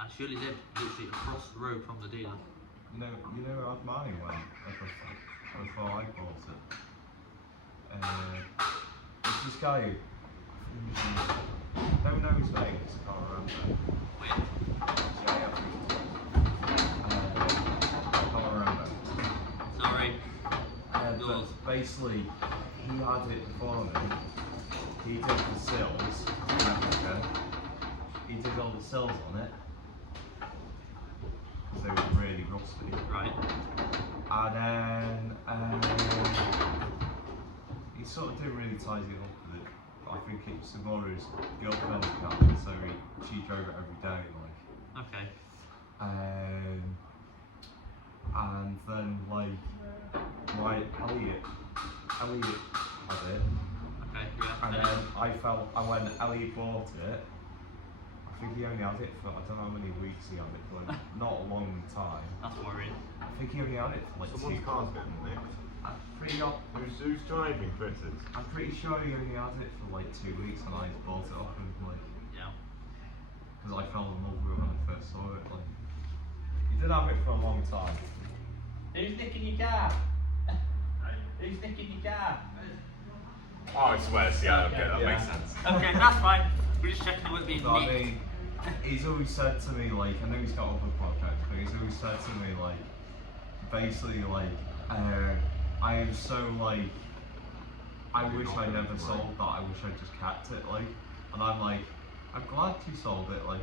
and she only lived literally across the road from the dealer. You know who had mine when before I bought it? It's this guy who don't know his name, because I can't remember. Wait, I can't remember. sorry. Yours. But basically, he had it before me. He did the sills in Africa. He did all the sills on it, because they were really rusty. Right. And then he sort of didn't really tidy it up with it. I think it was Simoru's girlfriend's car, so she drove it every day, like. Okay. And then like my Elliot had it, Okay. Yeah. and then when Elliot bought it, I think he only had it for, I don't know how many weeks he had it for, like, not a long time. That's worrying. I think he only had it for like Someone's 2 car's getting nicked. I'm Who's driving, critters? pretty sure he only had it for like 2 weeks, and I bought it off him, like, Yeah. because I fell in love with it when I first saw it. Like, he did have it for a long time. Who's nicking your car? Who's nicking your car? Oh, I swear, yeah, okay, that Yeah. makes sense. Okay, that's fine. We're just checking it won't be No, I nicked. mean, he's always said to me, like, I know he's got other projects, but he's always said to me, like, basically, like, I am so, like, I wish I never sold that, I wish I just kept it, like, and I'm like, I'm glad you sold it, like.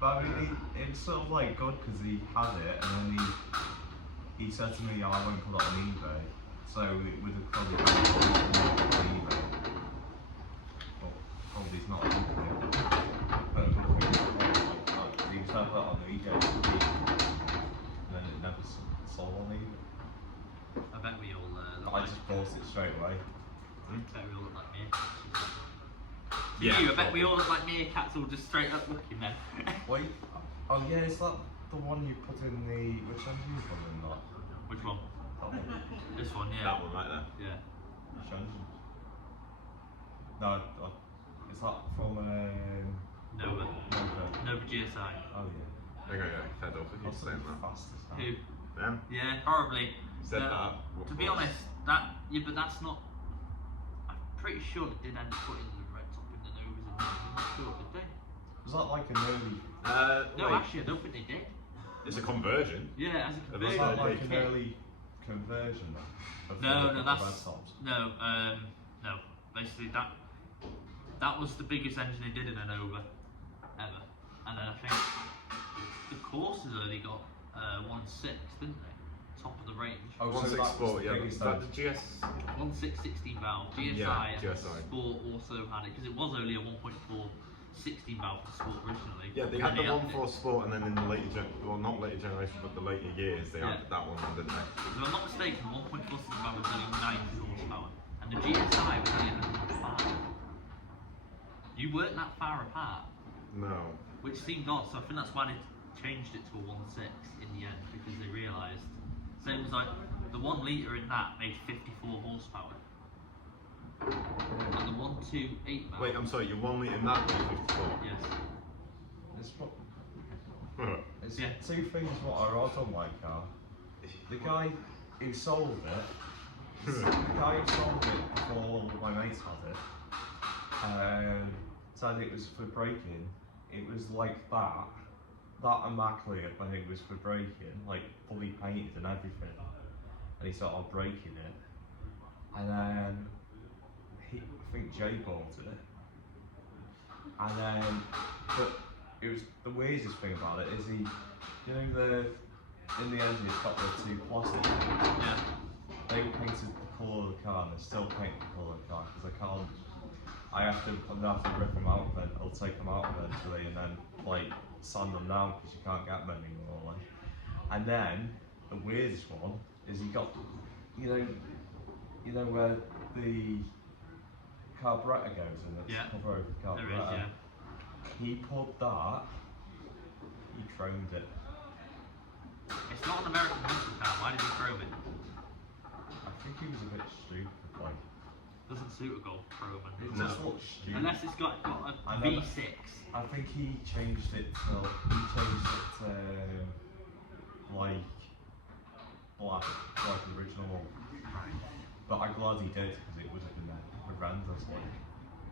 But I mean, it's sort of like good because he had it, and then he said to me, oh, I won't put it on eBay, so it would have probably been on eBay. Well, probably it's not on eBay. But he was never on the eBay, and then it never sold on eBay. I bet we all look But I like. just bought it straight away. I bet we all look like meerkats. Yeah, You, I bet we all look like meerkats, all just straight up looking then. Wait, oh yeah, is that the one you put in the, which engine you put in that? Which one? That one. This one, yeah. That one right there. Yeah. Which engine? No, is that from Nova. Nova? Nova GSI. Oh yeah. They're going to get fed up with you That's saying the that. fastest now. Who? Them? Yeah, probably. Said that. To be honest, but that's not. I'm pretty sure it did end up putting the red top in the Novas in there. I'm not sure, did they? Was that like an early? No, wait, actually, I don't think they did. it's a conversion. Yeah, as a It was Was conversion. that like an kit. early conversion then? Of No, the no, red that's tops? no. Basically, that was the biggest engine they did in a Nova ever, and then I think the Corsas only got 1.6, didn't they? Top of the range. Oh, so that was 164, the yeah. biggest Is that then. the GS? 1.6 16 valve. GSI Yeah, and GSI. Sport also had it because it was only a 1.4 16 valve for Sport originally. Yeah, they and had the upped it. 1.4 Sport, and then in the later, well, not later generation, but the later years, they Yeah. added that one, didn't they? If I'm not mistaken, 1.4 16 valve was only 90 horsepower, and the GSI was only 105. You weren't that far apart, No. which seemed odd. So I think that's why they changed it to a 1.6 in the end because they realised. Same as like the 1 litre in that made 54 horsepower, and the 1.28 valve. Wait, I'm sorry, you're 1 litre in that, 54. Yes. It's what, it's Yeah. two things what are odd on my car. The guy who sold it, before all my mates had it, said it was for braking. It was like that immaculate when it was for braking, like fully painted and everything. And he started braking it, and then I think Jay bought it, and then but it was the weirdest thing about it is in the engine it's got the two plastic. Yeah. They painted the colour of the car and they still paint the colour of the car because I have to rip them out then, I'll take them out eventually and then like sand them down because you can't get them anymore. Like. And then the weirdest one is you got, you know where the carburettor goes and it's Yeah. cover over the There carburettor. is, yeah. He put that, he chromed it. It's not an American muscle car. Why did he chrome it? I think he was a bit stupid, like, Doesn't suit a Golf Chrome. it No. just looks stupid. Unless it's got I a know V6. I think he changed it to like black, like the original one. Right. But I'm glad he did because it would have been horrendous. Like,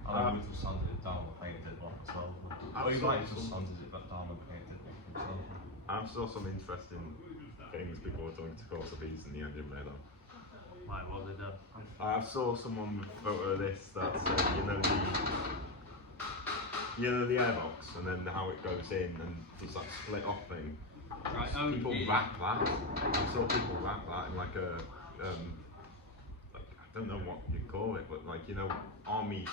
I would have sanded it down and painted it black as well. Or he might have just sanded it back down and painted it black himself. I saw some interesting things people were doing to Corsa Bs in the engine made on. Why, what have they done? I saw someone with a photo of this that said, the airbox, and then how it goes in and does that split off thing. Right, oh, People yeah. wrap that. I saw people wrap that in like a, like, I don't know what you call it, but like army.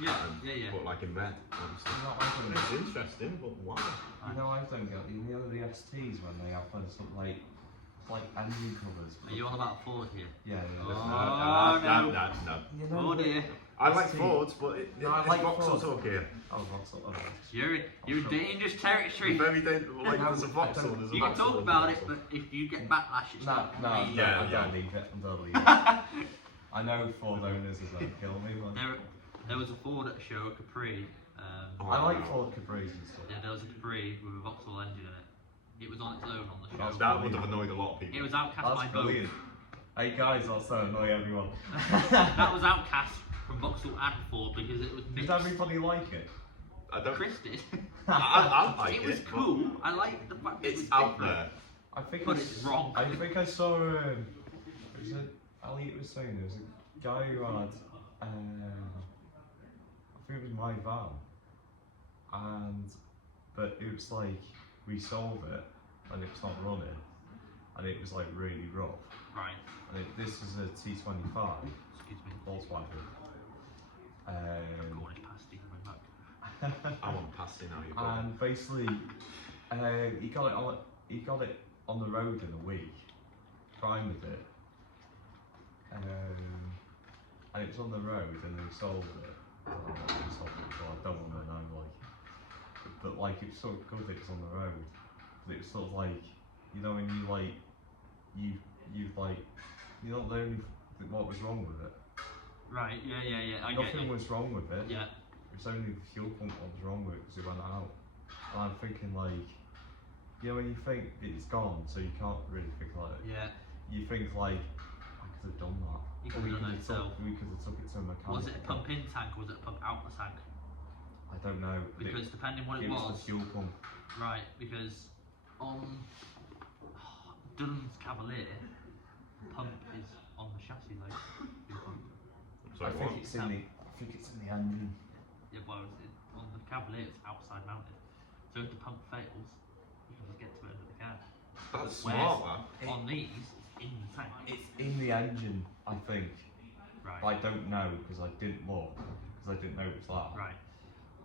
Yeah, pattern, yeah. But like in red. I've done It's interesting, but why? I've done the STs when they have those sort of like engine covers. Are you on about Ford here? Yeah, yeah. Oh, No. You know, Oh dear. I like ST. Fords, but No, I it's like Vauxhall Fords. talk here. Oh, that's sort of. You're in dangerous territory. Very dangerous. Like No, there's a Vauxhall, there's a You can Vauxhall, talk there's a about it, Vauxhall. but if you get backlash, it's No, not no, me. Yeah, I yeah. don't leave it. I don't leave it. I know Ford owners are going to kill me, but There was a Ford at a show, a Capri. Oh, I like wow. Ford Capris and stuff. Yeah, there was a Capri with a Vauxhall engine in it. It was on its own on the show. That's That would have annoyed a lot of people. It was outcast That's by both. brilliant. Hey guys, I'll so annoy everyone. That was Outcast from Vauxhall and Ford because it was mixed. Did everybody like it? I don't. Chris did. I like It was but cool. I like the fact that it It's was out different. there. I think But it's wrong. I think I saw. Was it Elliot was saying there was a guy who had. I think it was my van, but it was like we sold it and it was not running, and it was like really rough. Right. And this is a T25 Excuse me. Volkswagen. Cornish pasty coming back. I want pasty now. You've got And basically, he got it on the road in a week, fine with it. And it was on the road, and they sold it. I don't want to know, but like it's so good that it's on the road. But it's sort of like, you know, when you like, you don't know what was wrong with it. Right. Yeah. I get Nothing you. was wrong with it. Yeah. It was only the fuel pump that was wrong with it because it went out. And I'm thinking like, you know when you think it's gone, so you can't really think like it. Yeah. You think like, I could have done that. You Or could have done it yourself. we could have took it to a mechanic. Was it a pump in tank or was it a pump out the tank? I don't know. But Because depending what it was was. the fuel pump. Right. Because on Dunham's Cavalier, pump is on the chassis like fuel pump. Sorry, I think what? it's in the engine. Yeah, well, on the Cavalier it's outside mounted. So if the pump fails, you can just get to it under the car. That's Whereas smart, that. on these, it's in the tank. It's in the engine, I think. Right. I don't know because I didn't look because I didn't know it was that. Right.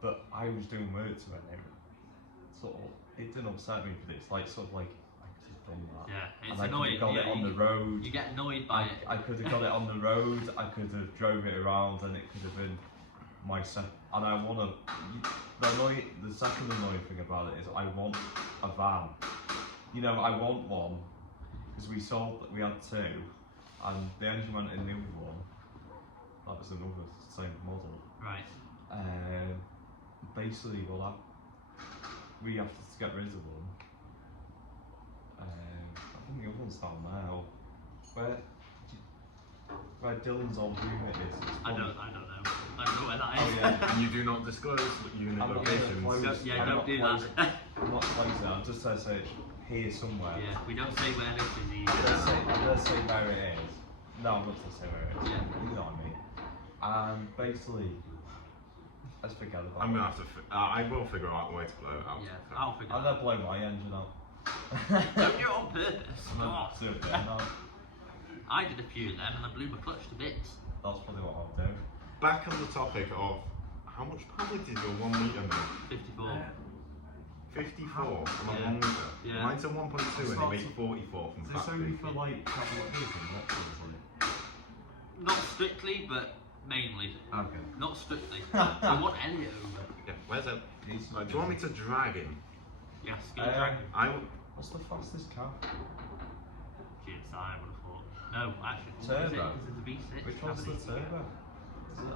But I was doing work to it. And it didn't upset me, but it's like sort of like I could have done that. Yeah, it's and annoying. I could have got yeah, it on you, the road. You get annoyed by it. I could have got it on the road. I could have drove it around, and it could have been my set. And I want to. The second annoying thing about it is I want a van. You know, I want one because we had two, and the engine went in the other one. That was another same model. Right. Basically, we have to get rid of them. I think the other one's down now. Where Dylan's old unit is. I don't know. I don't know where that is. Oh yeah. And you do not disclose unit I'm not locations. gonna close- Yeah, I'm don't not do close- that. I'm not closing it. I'm just going to say it's here somewhere. Yeah, we don't say where this is I'm either. gonna say where it is. No, I'm not gonna say where it is. Yeah. You know what I mean. Basically, let's forget about I'm it. gonna have to. I will figure out a way to blow it out. Yeah, I'll figure I'm it out. gonna blow my engine out. Don't do it on purpose. I'm God. gonna do it, yeah, no, I did a few of them and I blew my clutch to bits. that's probably what I'll do. Back on the topic of how much power did your 1 litre make? 54. 54 on a Yeah. 1 litre. Yeah. Mine's a 1.2 and it makes 44 from Is this factory. only for like couple of days and not for like? Not strictly, but mainly. Okay. Not strictly. We want Elliot over. Yeah, where's it? He's Do you want me to drag him? Yes, get a dragon. I will. What's the fastest car? GSI, I would have thought. No, actually, what is it? Turbo. Because it's a V6. Which one's the Cavalier. turbo?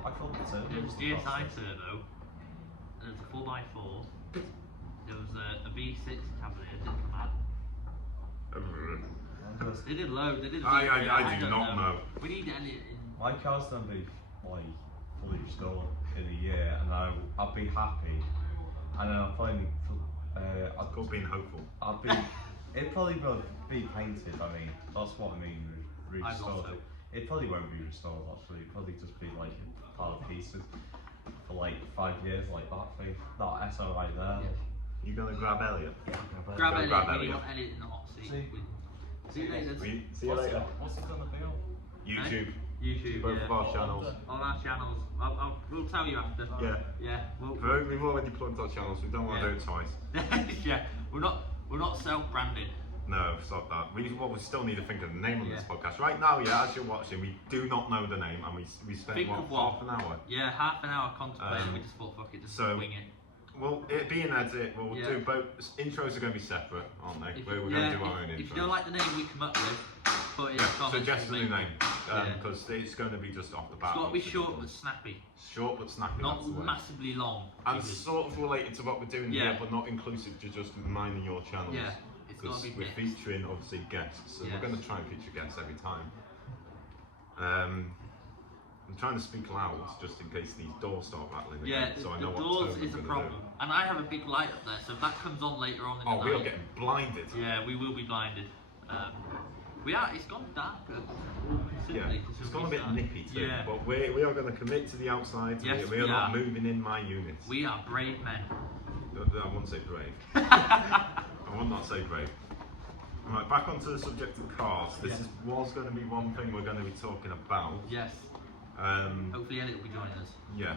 I thought the turbo There was was the GSI fastest. Turbo. There was a 4x4. There was a V6 Cavalier. Didn't come out. They did loads. They did. A I do don't not know. We need Elliot in. My car's gonna be like fully restored in a year, and I'll be happy, and then I'll probably I've got being hopeful. I'll be. It probably will be painted. I mean, that's what I mean. I've Restored. also. It probably won't be restored. Actually, it'll probably just be like a pile of pieces for like 5 years, like that thing. That SOI there. Yeah. You gonna grab Elliot? Grab Go Elliot. grab We Elliot. want Elliot in the hot seat. See. See you later. See you later. What's it gonna be on? YouTube. YouTube. Both Yeah. of our channels. On our channels. We'll tell you after. Yeah. Yeah. We'll, We've already plugged our channels. We don't want to do it twice. yeah. We're not self-branded. No, stop that. We still need to think of the name of this Yeah. podcast. Right now, yeah, as you're watching, we do not know the name, and we spent Think what, of one. half an hour. Yeah, half an hour contemplating. Um, We just thought, fuck it, just so- wing it. Well, it being edit, we'll Yeah. do both. Intros are going to be separate, aren't they? If, We're going yeah, to do our own if intros. you don't like the name we come up with, put it in the Yeah, comments. suggest a and new make name, it. Yeah. because it's going to be just off the bat. It's got to be what's short it but snappy, short but snappy. not that's the word. massively long. And because- sort of related to what we're doing Yeah. here, but not inclusive to just mine and your channels. Yeah, it's got Because to be we're mixed. featuring obviously guests, so Yes. we're going to try and feature guests every time. I'm trying to speak loud just in case these doors start rattling Yeah, again, so I the know what doors tone is a I'm gonna problem. do. And I have a big light up there, so if that comes on later on in Oh, the we night. are getting blinded. Yeah, we will be blinded. It's gone darker. Yeah, it's gone a bit nippy too, Yeah. but we are going to commit to the outside. Yes, we are we not are. moving in my units. We are brave men. I wouldn't say brave. I would not say brave. Right, back onto the subject of cars. This was going to be one thing we're going to be talking about. Yes. Hopefully Elliot will be joining us. Yeah.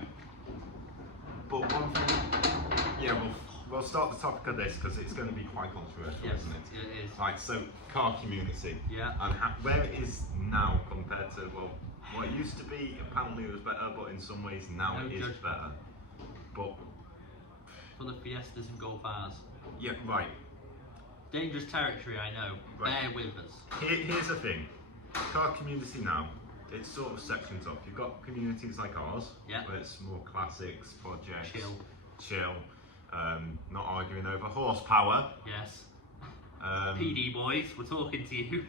But one thing, we'll start the topic of this because it's going to be quite controversial, Yes, isn't it? it is. Right, so car community. Yeah. And where it is now compared to, well, what it used to be, apparently it was better, but in some ways now No it is judgment. better. But, For the Fiestas and Golf R's. yeah, right. Dangerous territory, I know. Right. Bear with us. Here's the thing. Car community now, it's sort of sections off. You've got communities like ours, Yeah. where it's more classics, projects, Chill. not arguing over horsepower. Yes. PD PD boys, we're talking to you.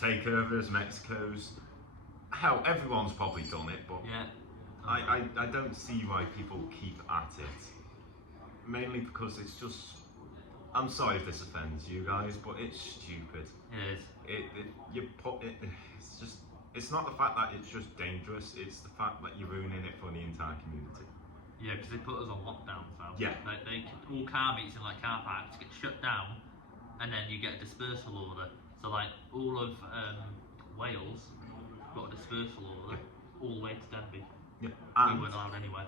takeovers, Mexico's. Hell, everyone's probably done it, but Yeah. I don't see why people keep at it. Mainly because it's just. I'm sorry if this offends you guys, but it's stupid. It is. It's not the fact that it's just dangerous. It's the fact that you're ruining it for the entire community. Yeah, because they put us on lockdown, so Yeah. like all car meets in like car parks get shut down, and then you get a dispersal order. So like all of Wales got a dispersal order all the way to Denby. Yeah, We weren't allowed anywhere.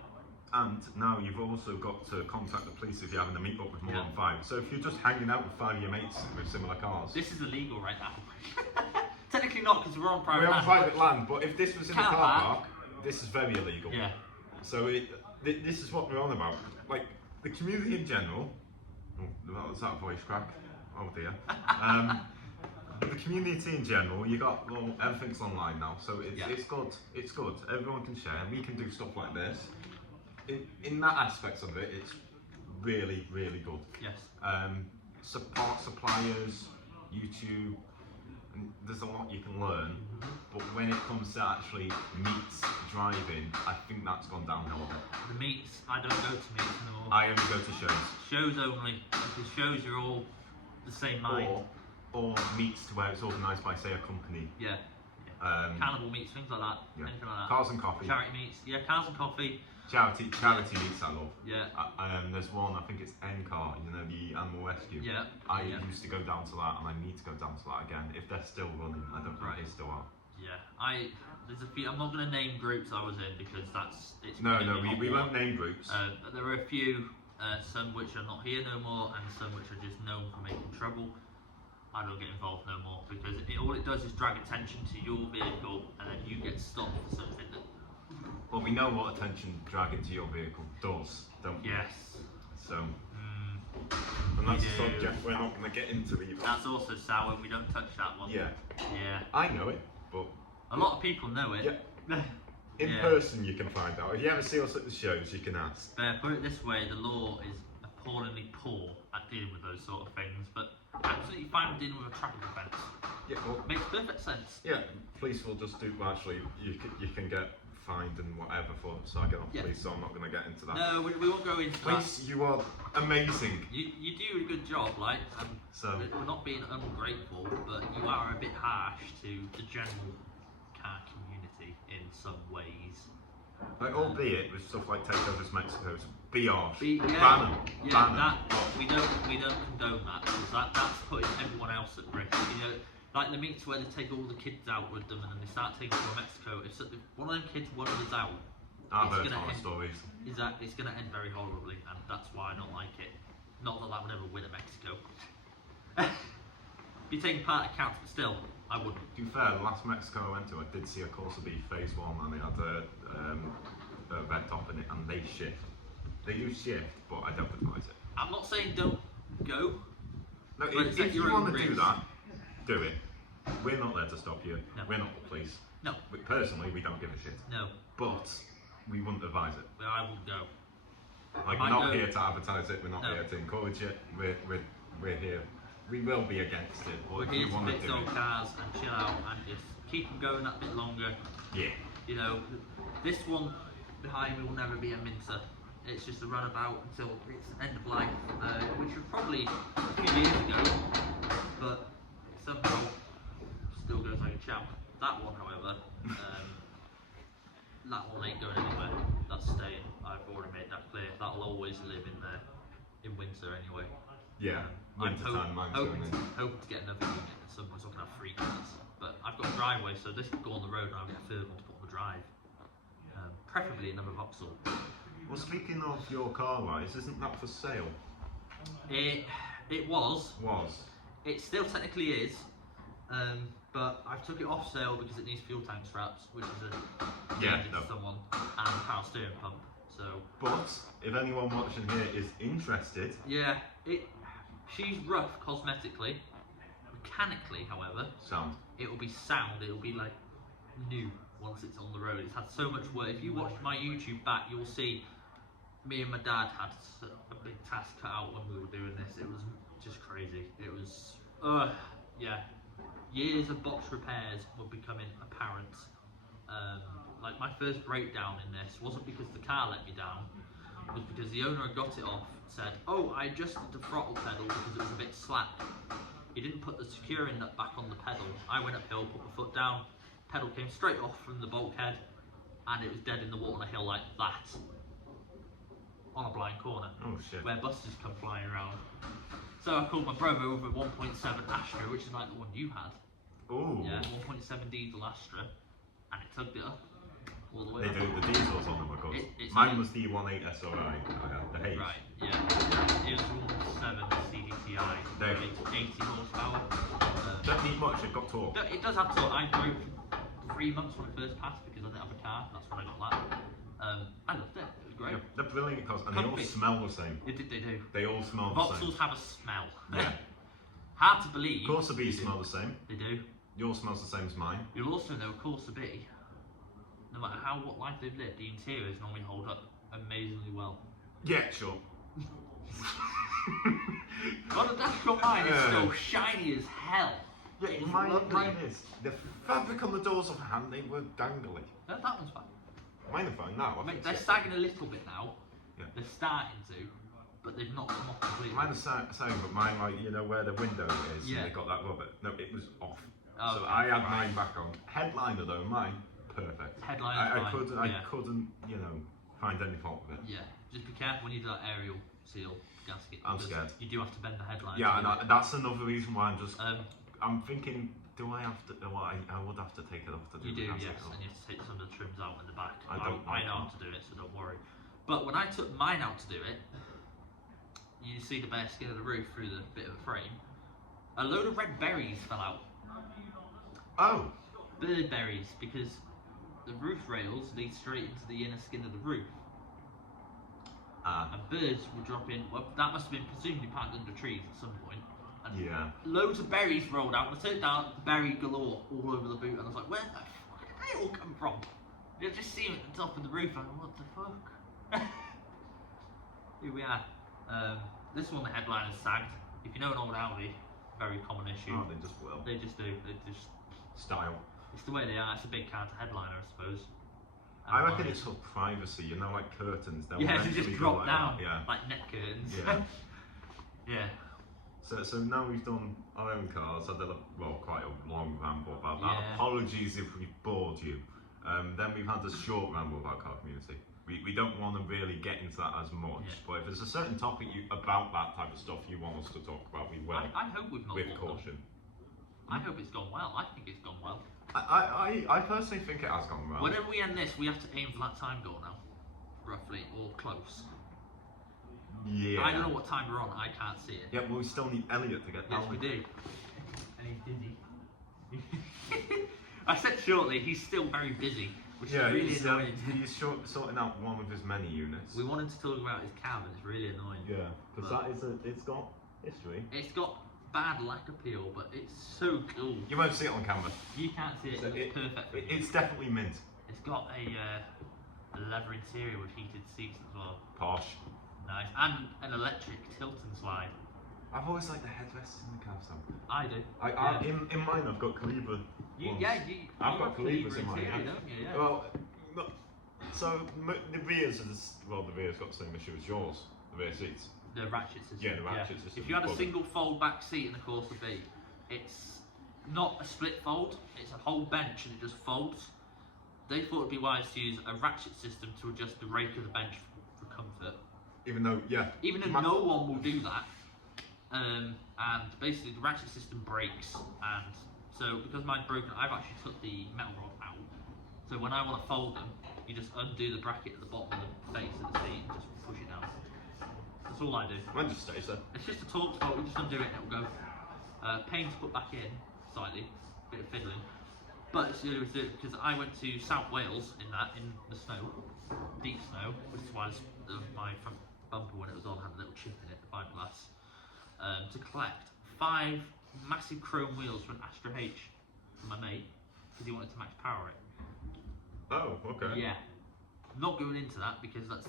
and now you've also got to contact the police if you're having a meet up with more Yeah. than 5. So if you're just hanging out with 5 of your mates with similar cars, This is illegal right now. Technically not, because we're on private we're on land. private land. But if this was in a Car car park. park, this is very illegal. Yeah. So this is what we're on about. Like the community in general. Oh, was that a voice crack? Oh dear. The community in general, everything's online now, so it's good. It's good. Everyone can share. We can do stuff like this. In that aspect of it, it's really, really good. Yes. Support suppliers, YouTube. And there's a lot you can learn, but when it comes to actually meets driving, I think that's gone downhill a bit. The meets, I don't go to meets anymore. I only go to shows. Shows only, because shows are all the same mind. Or meets to where it's organised by, say, a company. Yeah. Cannibal meets, things like that. Yeah. Anything like that. Cars and coffee. Charity meets. Yeah, cars and coffee. Charity meets I love. Yeah. There's one, I think it's NCAR, the animal rescue. Yeah. I Yeah. used to go down to that, and I need to go down to that again. If they're still running, I don't think Right. they still are. Yeah. There's a few, I'm not going to name groups I was in because it's No, gonna be we hot won't water. name groups. But there are a few, some which are not here no more, and some which are just known for making trouble. I don't get involved no more because all it does is drag attention to your vehicle, and then you get stopped for something that. Well, we know what attention dragging to your vehicle does, don't we? Yes. So, and that's a do. subject we're not going to get into either. That's also sour. We don't touch that one. Yeah, Yeah. I know it, but A lot of people know it. Yeah. in Yeah. person you can find out. If you ever see us at the shows, you can ask. Put it this way, the law is appallingly poor at dealing with those sort of things, but absolutely fine with dealing with a traffic offence. Yeah, well, Makes perfect sense. yeah. Police will just do. Well, actually, you can get fined and whatever for slagging off Yeah. police. So I'm not going to get into that. No, we won't go into that. Police, you are amazing. You do a good job, like, So we're not being ungrateful, but you are a bit harsh to the general car community in some ways. like, albeit with stuff like takeovers, Mexico's, be harsh. Yeah, Ban 'em. yeah, Ban 'em. that we don't condone that because that's putting everyone else at risk. Like the meets where they take all the kids out with them and then they start taking them to Mexico. If one of them kids wanders out, I've it's heard gonna horror end- stories. it's going to end very horribly, and that's why I don't like it. Not that would ever win at Mexico. Be taking part in counts, but still, I wouldn't. To be fair, the last Mexico I went to, I did see a Corsa B Phase 1 and it had a red top in it, and they shift. They do shift, but I don't advise it. I'm not saying don't go. No, But it's at if you your own want to do risk. that, do it. We're not there to stop you. No. We're not the police. No, Personally, we don't give a shit. no, But we wouldn't advise it. I wouldn't go. Like, Might we're not go- here to advertise it. We're not No. here to encourage it. We're here. We will be against it, but We're if here you to want to fix do old it, cars and chill out and just keep them going that bit longer. Yeah. You know, this one behind me will never be a mincer. It's just a runabout until its end of life, which was probably a few years ago, but somehow still goes like a champ. That one, however, that one ain't going anywhere. That's staying. I've already made that clear. That'll always live in there in winter anyway. Yeah. Winter time, mine's going in. Hoping to get another unit. Someone's not going to have 3 cars, but I've got a driveway, so this could go on the road and I'll get a third one to put on the drive. Preferably another Vauxhall. Well, speaking of your car, wise, isn't that for sale? It was. Was. It still technically is, but I took it off sale because it needs fuel tank straps, which is a danger to someone, and a power steering pump. So. But if anyone watching here is interested, yeah, she's rough cosmetically. Mechanically, however, sound. It will be sound. It will be like new once it's on the road. It's had so much work. If you watch my YouTube back, you'll see me and my dad had a big task cut out when we were doing this. It was just crazy. It was, yeah. Years of box repairs were becoming apparent. Like my first breakdown in this wasn't because the car let me down. It was because the owner had got it off, said, "Oh, I adjusted the throttle pedal because it was a bit slack." He didn't put the securing nut back on the pedal. I went uphill, put my foot down, pedal came straight off from the bulkhead, and it was dead in the water on a hill like that. On a blind corner. Oh shit. Where buses come flying around. So I called my brother over a 1.7 Astra, which is like the one you had. Oh. Yeah, 1.7 diesel Astra, and it tugged it up all the way They up. do the diesels on them, of course. Mine was the 18SRI. I had the H. Right, yeah. It was 1.7 CDTI, 80 horsepower. Don't need much, it got torque. It does have torque. I drove 3 months when I first passed because I didn't have a car. That's when I got that. I loved it. It was great. Yeah, they're brilliant cars, and they all Comfy. smell the same. They do. They all smell the same. Vauxhalls have a smell. Yeah. Hard to believe. Corsa B smell the same. They do. Yours smells the same as mine. You'll also know Corsa B, no matter what life they've lived, the interiors normally hold up amazingly well. Yeah, sure. On a dashboard mine, it's still shiny as hell. Yeah, it's lovely. Mine is. The fabric on the doors of hand, they were dangly. No, that one's fine. Mine are fine now. Mate, they're sagging a little bit now. Yeah. They're starting to, but they've not come off completely. Mine are saying, but mine, like, you know, where the window is, Yeah. and they got that rubber. No, it was off. Oh, so okay, I had right. mine back on. Headliner though, mine, perfect. Headliner's I fine, yeah. couldn't, you know, find any fault with it. Yeah, just be careful when you do that aerial seal gasket. I'm because scared. You do have to bend the headliner. Yeah, and that's another reason why I'm just. Um, I'm thinking, do I have to? Well, I would have to take it off to do You do, the yes, gasket. and you have to take some of the trims out in the back. I don't I like know how to do it, so don't worry. But when I took mine out to do it, you see the bare skin of the roof through the bit of the frame. A load of red berries fell out. Oh. Bird berries, because the roof rails lead straight into the inner skin of the roof. And birds will drop in. Well, that must have been presumably packed under trees at some point. And Yeah. loads of berries rolled out. I turned down, berry galore all over the boot, and I was like, where the fuck did they all come from? You just see them at the top of the roof, and what the fuck? Here we are. This one, the headliner's sagged. If you know an old Audi, very common issue. Oh, they just will. They just do. They just. Style. It's the way they are. It's a big car to headliner, I suppose. I reckon it's for privacy, you know, like curtains. They'll Yeah, they eventually just go drop like down, that, yeah. like net curtains. Yeah. Yeah. So now we've done our own cars. I did quite a long ramble about that. Yeah. Apologies if we bored you. Then we've had a short ramble about car community. We don't want to really get into that as much, Yeah. but if there's a certain topic about that type of stuff you want us to talk about, we will. I hope we've not with bored them. caution. I hope it's gone well. I think it's gone well. I personally think it has gone well. Whenever we end this, we have to aim for that time goal now, roughly, or close. Yeah. I don't know what time we're on. I can't see it. Yeah, well, we still need Elliot to get Yes, down. we do. And he's busy. I said shortly. He's still very busy, which Yeah, is really he's annoying. sorting out one of his many units. We wanted to talk about his cab, and it's really annoying. Yeah, because But- it's got history. It's got bad lack appeal, but it's so cool. You won't see it on camera. You can't see it. So It's perfect. For you. It's definitely mint. It's got a leather interior with heated seats as well. Posh. Nice. And an electric tilt and slide. I've always liked the headrests in the cabs though. I do. In mine I've got Calibre I've got calibers in my interior, hand. don't you? Yeah. Well, look, so the rears the rear's got the same issue as yours. The rear seats. The ratchet system. Yeah, the ratchet system. If you had a Bugger. single fold back seat in the Corsa B, it's not a split fold, it's a whole bench and it just folds. They thought it'd be wise to use a ratchet system to adjust the rake of the bench for comfort. Even though No one will do that. And basically the ratchet system breaks, and so because mine's broken, I've actually took the metal rod out. So when I want to fold them, you just undo the bracket at the bottom of the face of the seat and just push it down. That's all I do. Mine just stays there. It's just a torque bolt, you just undo it and it'll go. Pain to put back in, slightly, bit of fiddling. But it's the only way to do it, because I went to South Wales in the snow, deep snow, which is why my front bumper when it was on had a little chip in it, fiberglass, to collect 5 massive chrome wheels for an Astra H for my mate, because he wanted to max power it. Oh, okay. Yeah. I'm not going into that because that's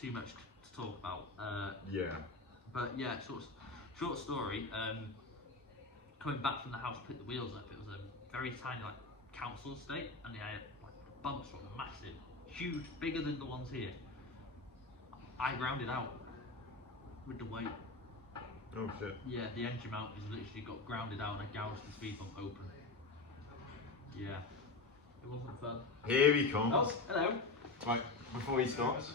too much to talk about. Yeah. But yeah, short story. Coming back from the house to pick the wheels up, it was a very tiny like council estate, and they had like bumps were massive, huge, bigger than the ones here. I grounded out with the weight. Oh shit. Yeah, the engine mount has literally got grounded out and I gouged the speed bump open. Yeah, it wasn't fun. Here he comes. Oh, hello. Right, before he starts.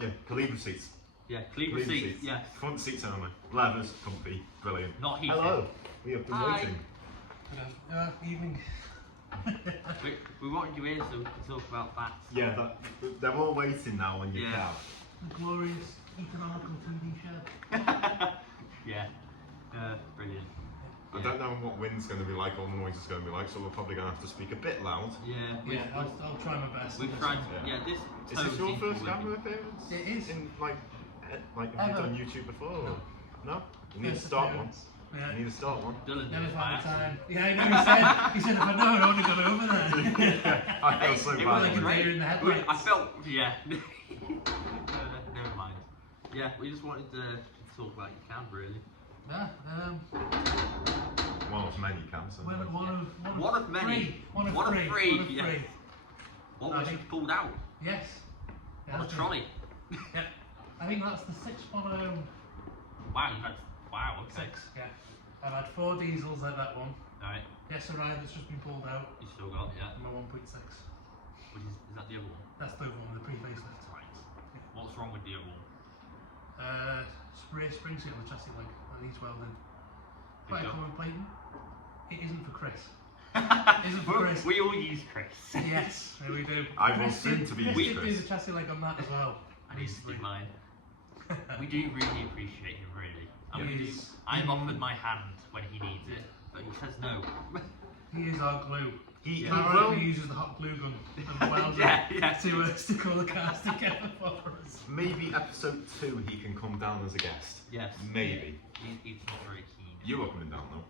Yeah, calibre seats. Yeah, cleaver seats, yes. Front seats only. Leathers, comfy, brilliant. Not heated. Hello. We have been Hi. waiting. Evening. we wanted you here so we can talk about that. Yeah, they're all waiting now on your Yeah. car. The glorious economical TV show. Yeah, brilliant. I don't know what wind's going to be like or noise is going to be like, so we're probably going to have to speak a bit loud. Yeah, Yeah, I'll try my best. we've tried. Yeah. Yeah, this. Is this your first camera appearance? It is. In have you Ever. done YouTube before? No. No? You need to First start one. appearance. Yeah. You need to start one. Dylan Never did it by found the accident. time. Yeah, I know. He said if I know, I would have gone over there. I feel so It bad. was like a already. deer in the headlights. I felt, yeah. Never mind. Yeah, we just wanted to talk about your cam, really. Yeah, One of many cams. one One of many. One of One of three. three, One of yeah. three. What I was you think- pulled out? Yes. Yeah, On a that's trolley. it. Yeah. I think that's the 610. Wow, you had. Wow, okay. 6, yeah. I've had 4 diesels like that one. Alright, Yes, arrived, it's just been pulled out. you still got, yeah. And my 1.6. Which is that the other one? That's the one with the pre-facelift. Right. What's wrong with the other one? Rear spring seal, the chassis leg, that needs welding. Good Quite a job. common plating. It isn't for Chris. Isn't for Chris. We all use Chris. Yes, we do. I will Chris soon did- to be Chris used did do Chris. the chassis leg on that as well. I need to do mine. We do really appreciate him, really. And He we do. is- I'm offered my hand when he needs it, but he says no. He is our glue. He Apparently will. he uses the hot glue gun and the welder Yeah. to stick all the cars together for us. Maybe episode 2 he can come down as a guest. Yes. Maybe. He's not very keen. You are coming down though.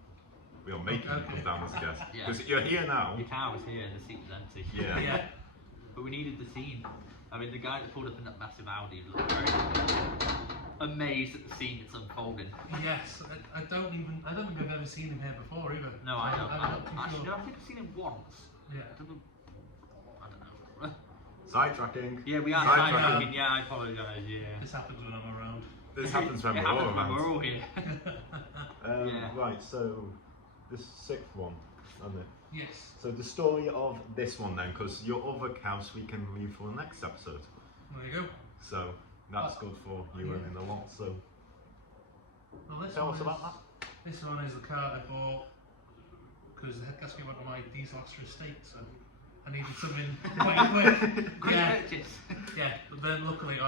We are making you come down as a guest. Yeah. Because you're here now. Your car was here, the seat was empty. Yeah. Yeah. But we needed the scene. I mean, the guy that pulled up in that massive Audi looked very amazed at the scene that's unfolding. Yes, I don't think I've ever seen him here before either. No, I don't. I'm not too Actually, sure. no, I think I've seen him once. Yeah. I don't know. Sidetracking. Yeah, we are Sidetracking. sidetracking. Yeah, I apologise. Yeah. This happens when I'm around. This happens when It we're all happens when around. we're all here. Yeah. Right, so this 6th one, isn't it? Yes. So the story of this one then, because your other cows we can leave for the next episode. There you go. So that's good for you Yeah. earning a lot. So Well, this tell one us is, about that. This one is the car I bought because the head gasket went on my diesel Astra estate, so I needed something quite quick. Quick Yeah. purchase. Yeah, but then luckily,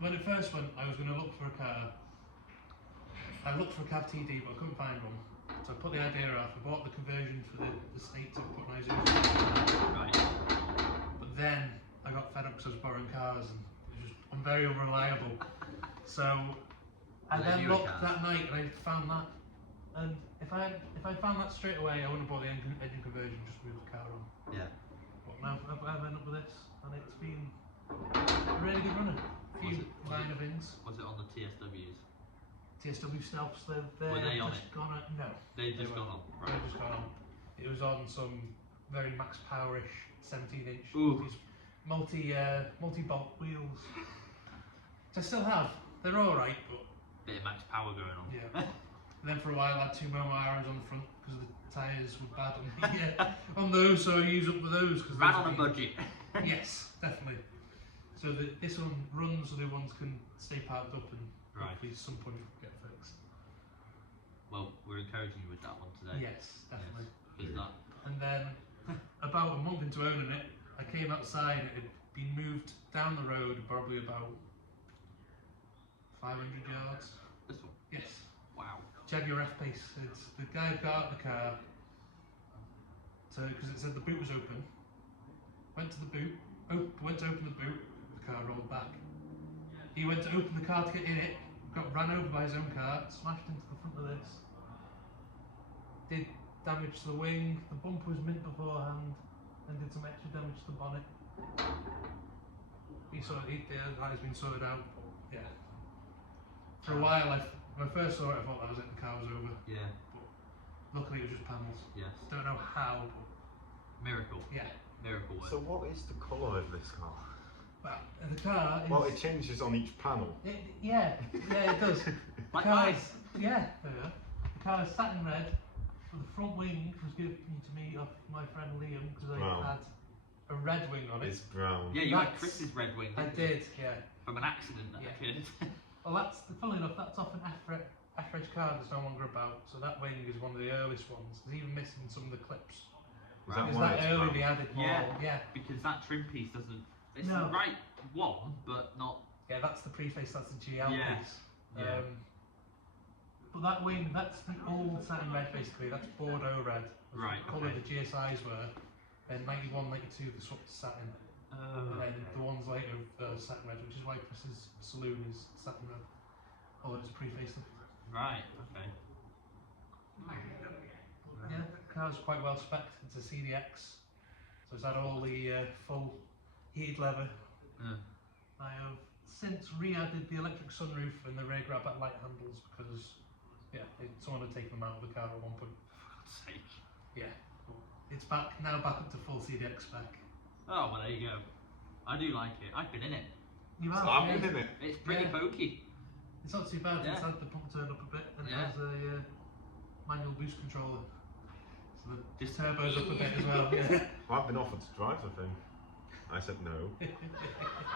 when it first went, I was going to look for a car. I looked for a cab TD, but I couldn't find one. So I put the idea off. I bought the conversion for the estate to put my Isuzu. Right. But then I got fed up because I was borrowing cars and I'm very unreliable. So I Were they then newer looked cars? that night and I found that. And if I found that straight away, I wouldn't have bought the engine conversion, just moved the car on. Yeah. But now I've ended up with this, and it's been a really good runner. A Was few it- minor things. Was it on the TSWs? TSW Stealths, they're Were they on just it? gone on. No, They've just were. gone on. They've Right. just gone on. It was on some very max powerish 17-inch Ooh. multi-bolt wheels. Which I still have. They're all right, but Bit of max power going on. yeah. And then for a while I had 2 Momo arrows on the front because the tyres were bad on the, on those, so I use up with those. Cause Ran those on a are budget. Yes, definitely. So this one runs, so the ones can stay parked up and Right. hopefully at some point get fixed. Well, we're encouraging you with that one today. Yes, definitely. Because that. And then about a month into owning it, I came outside and it had been moved down the road probably about 500 yards. This one. Yes. Wow. Jaguar F-Pace. It's the guy had got out of the car, because it said the boot was open. Went to the boot, went to open the boot, the car rolled back. He went to open the car to get in it, got ran over by his own car, smashed into the front of this. Did damage to the wing, the bumper was mint beforehand, and did some extra damage to the bonnet. That has been sorted out. Yeah. For a while, when I first saw it, I thought that was it, the car was over. Yeah. But luckily it was just panels. Yes. Don't know how, but Miracle. yeah. Miracle work. So what is the colour of this car? Well, the car is... Well, it changes on each panel. Yeah, it does. Like The car mine. is- Yeah, there we are. The car is satin red, but the front wing was given to me off my friend Liam because I Wow. had a red wing on it. It's brown. Yeah, you had That's- Chris's Red Wing. I didn't you? did, yeah. From an accident that Yeah. occurred. Well, funnily enough, that's off an F-Reg car that's no longer about, so that wing is one of the earliest ones. It's even missing some of the clips. Is that Is why that it's early brown? they added more? Yeah. Yeah. Because that trim piece doesn't. It's No. the right one, but not. Yeah, that's the preface, that's the GL Yeah. piece. Yeah. But that wing, that's the old satin red basically, that's Bordeaux red. Was Right, the colour okay. the GSIs were. And 91, 92 they swapped to satin. And then the ones later satin red, which is why Chris's saloon is satin red. Although it's pre-facelift. Right. Okay. Yeah, the car's quite well spec'd. It's a CDX. So it's had all the full heated leather. Yeah. I have since re-added the electric sunroof and the rear grab at light handles because, someone had taken them out of the car at one point. For God's sake. Yeah. It's now back up to full CDX spec. Oh well, there you go. I do like it. I've been in it. You So have, I've yeah. been in it. It's pretty Yeah. pokey. It's not too bad. Yeah. It's had the pump turn up a bit and Yeah. it has a manual boost controller. So the Just turbo's up a bit as well. Yeah. Well, I've been offered to drive the thing. I said no.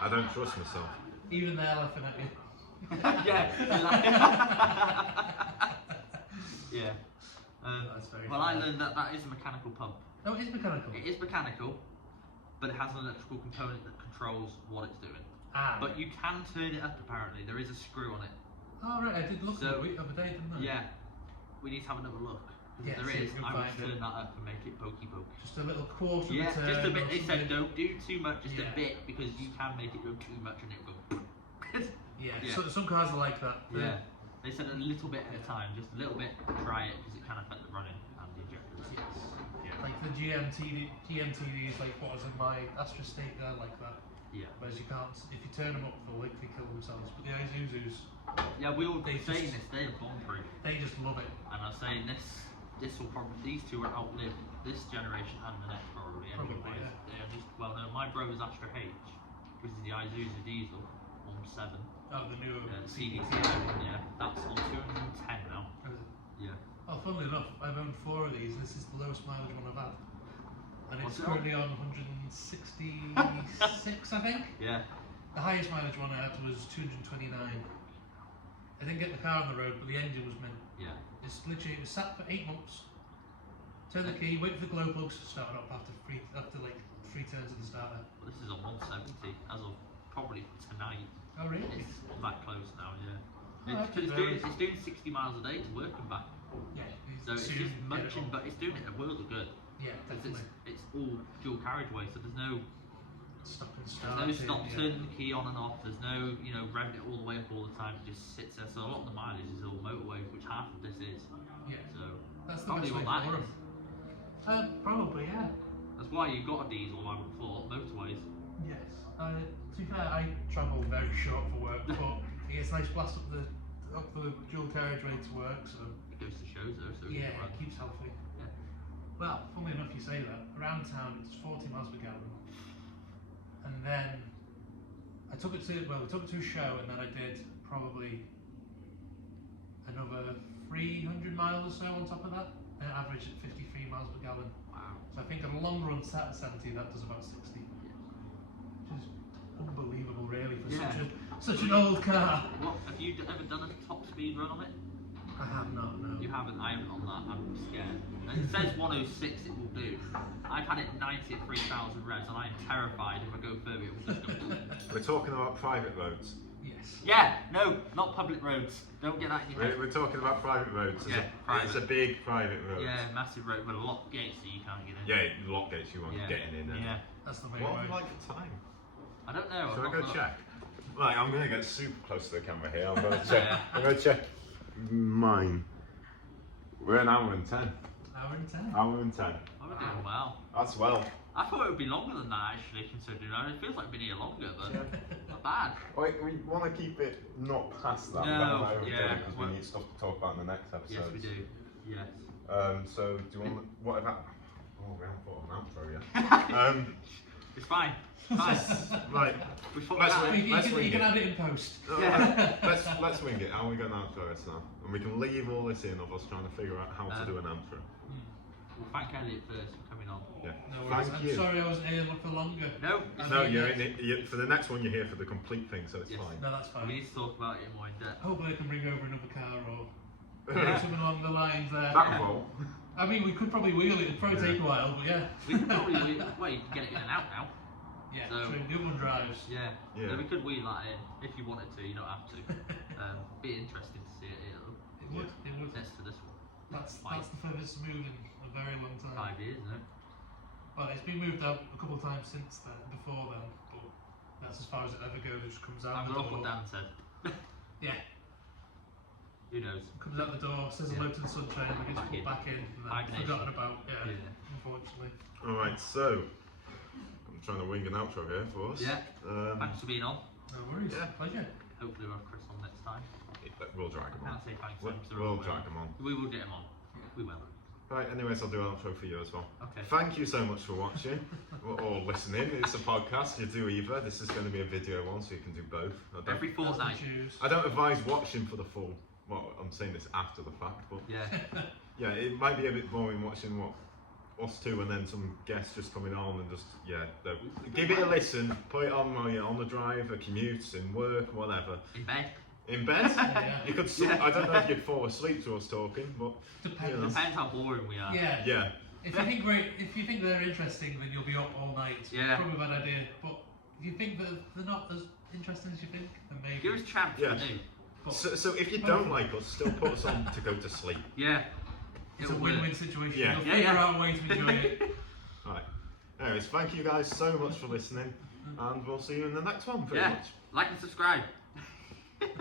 I don't trust myself. Even they're laughing at you. Yeah. Yeah. That's very Well, I funny. learned that is a mechanical pump. No, it is mechanical. It is mechanical, but it has an electrical component that controls what it's doing. But you can turn it up apparently. There is a screw on it. Oh right, I did look So- at it the other day, didn't I? Yeah. We need to have another look. Yeah, If there see if is, we can I will find it. turn that up and make it pokey pokey. Just a little quarter Yeah, of a turn. just a bit. or They said something. don't do too much, just Yeah. a bit, because you can make it go too much and it will go. Yeah. Yeah. So, some cars are like that. Yeah. They said a little bit at a time, just a little bit. Try it because it can affect the running and the injectors. Yes. Yeah. Like the GMTD is like what was in my Astra State, they're like that. Yeah. Whereas you can't, if you turn them up, they'll likely kill themselves. But the Isuzus, Yeah, we all They saying just- this. They're bomb-proof, they just love it. and I'm saying this will probably, these two will outlive this generation and the next probably. Probably, Anyway, yeah. they are just well. No, my brother's Astra H, which is the Isuzu diesel on 7. Oh, the new CDT, CDT. yeah, that's on 210 now. Yeah. Oh, funnily enough, I've owned 4 of these. This is the lowest mileage one I've had. And What's it's it on? currently on 166, I think. Yeah. The highest mileage one I had was 229. I didn't get the car on the road, but the engine was mint. Yeah. It's literally, it was sat for 8 months. Turn the key, wait for the glow plugs to start up after like 3 turns of the starter. Well, this is on 170 as of probably tonight. Oh really? It's that close now, yeah. Oh, It's, 'cause okay. it's doing 60 miles a day to work and back. Yeah. So it's soon just get it munching, on. but it's doing it a world of good. Yeah, It's, definitely. it's all dual carriageway, so there's no Stop and there's start. no stop turning the key on and off. There's no revving it all the way up all the time. It just sits there. So a lot of the mileage is all motorway, which half of this is. Yeah. So That's the probably best way what that for is. them. Probably, yeah. That's why you got a diesel. I would have thought motorways. Yes. To be fair, I travel very short for work, but it gets a nice blast up the dual carriageway to work, so It goes to shows though. So yeah, you can run. it keeps healthy. Well, funnily enough, you say that. Around town, it's 40 miles per gallon. And then we took it to a show, and then I did probably another 300 miles or so on top of that, and it averaged at 53 miles per gallon. Wow. So I think on a long run sat at 70, that does about 60. Which is unbelievable, really, for such an old car. What, have you ever done a top speed run on it? I have not, no. You haven't, I haven't on that, I'm scared. And it says 106 it will do. I've had it 90 at 3,000 revs and I'm terrified if I go further it will just go. We're talking about private roads. Yes. Yeah, no, not public roads. Don't get that in your head. We're talking about private roads. Yeah, It's a big private road. Yeah, massive road with a lock gates so you can't get in. Yeah, lock gates you want Yeah. getting in there. Yeah. That's the way What road. would you like the time? I don't know. Shall I I've go not check? Right, I'm going to get super close to the camera here. I'm going to check. Yeah. I'm going to check mine. We're an hour and 10. Hour and 10. Hour and 10. I'm doing well. That's well. I thought it would be longer than that actually, considering it feels like we've been here longer, but not bad. Wait, we want to keep it not past that. No, Because well- we need stuff to talk about in the next episode. Yes, we do. Yes. So do you want? What about? Oh, we haven't thought of an outro yet. It's fine. Fine. Right. We thought Let's that. wait. You can add it in post. Yeah. Let's wing it. How are we going to outro this now? And we can leave all this in of us trying to figure out how to do an outro. We'll thank Elliot first for coming on. Yeah. No worries. Thank I'm you. sorry I wasn't here for longer. No, No, you're in it. For the next one, you're here for the complete thing, so it's Yes. fine. No, that's fine. we need to talk about it more in depth. Hopefully I can bring over another car or Yeah. something along the lines there. That will. I mean, we could probably wheel it. It'd probably take a while, but yeah. We could probably well, you can get it in and out now. Yeah, So- true. The other one drives. Yeah. Yeah. So we could wheel that in if you wanted to. You don't have to. Be interesting to see it here. It would. It would. Next to this one. That's the furthest move in a very long time. 5 years, isn't it? Well, it's been moved out a couple of times since then, before then, but that's as far as it ever goes. It just comes out I'm the gonna look door. what Dan said. Yeah, Who knows? comes out the door, says hello to the sunshine, and gets Back put in. back in, and then Hibernation. forgotten about. Yeah, Yeah. unfortunately. Alright, so I'm trying to wing an outro here for us. Yeah. Thanks for being on. No worries. Yeah. Pleasure. Hopefully we'll have Chris on next time. We'll drag him I on. can't say thanks. We'll, to him, so we'll we drag him on. We will get him on. We will. Right, anyways, I'll do an outro for you as well. Okay. Thank you so much for watching or listening. It's a podcast, you do either. This is going to be a video one, so you can do both. Every fortnight. Choose. I don't advise watching for the full. Well, I'm saying this after the fact, but Yeah. yeah, it might be a bit boring watching what us two and then some guests just coming on and just give it a listen. Put it on while you're on the drive, a commute, in work, whatever. In bed. In bed, Yeah. you could. Yeah. I don't know if you'd fall asleep to us talking, but Depends. you know. Depends how boring we are. Yeah. Yeah. If you think they're interesting, then you'll be up all night. Yeah. Probably a bad idea. But if you think that they're not as interesting as you think, then maybe. Give us a chance. Yeah. We do. But So if you don't like us, still put us on to go to sleep. Yeah. it's a It'll win-win work. situation. Yeah. You'll Yeah, figure yeah. out a way to enjoy it. Right. Anyways, thank you guys so much for listening, and we'll see you in the next one. Pretty Yeah. much. Like and subscribe.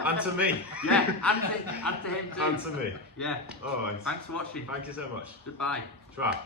And to me. Yeah. And to him too. And to me. Yeah. All right. Thanks for watching. Thank you so much. Goodbye. Try.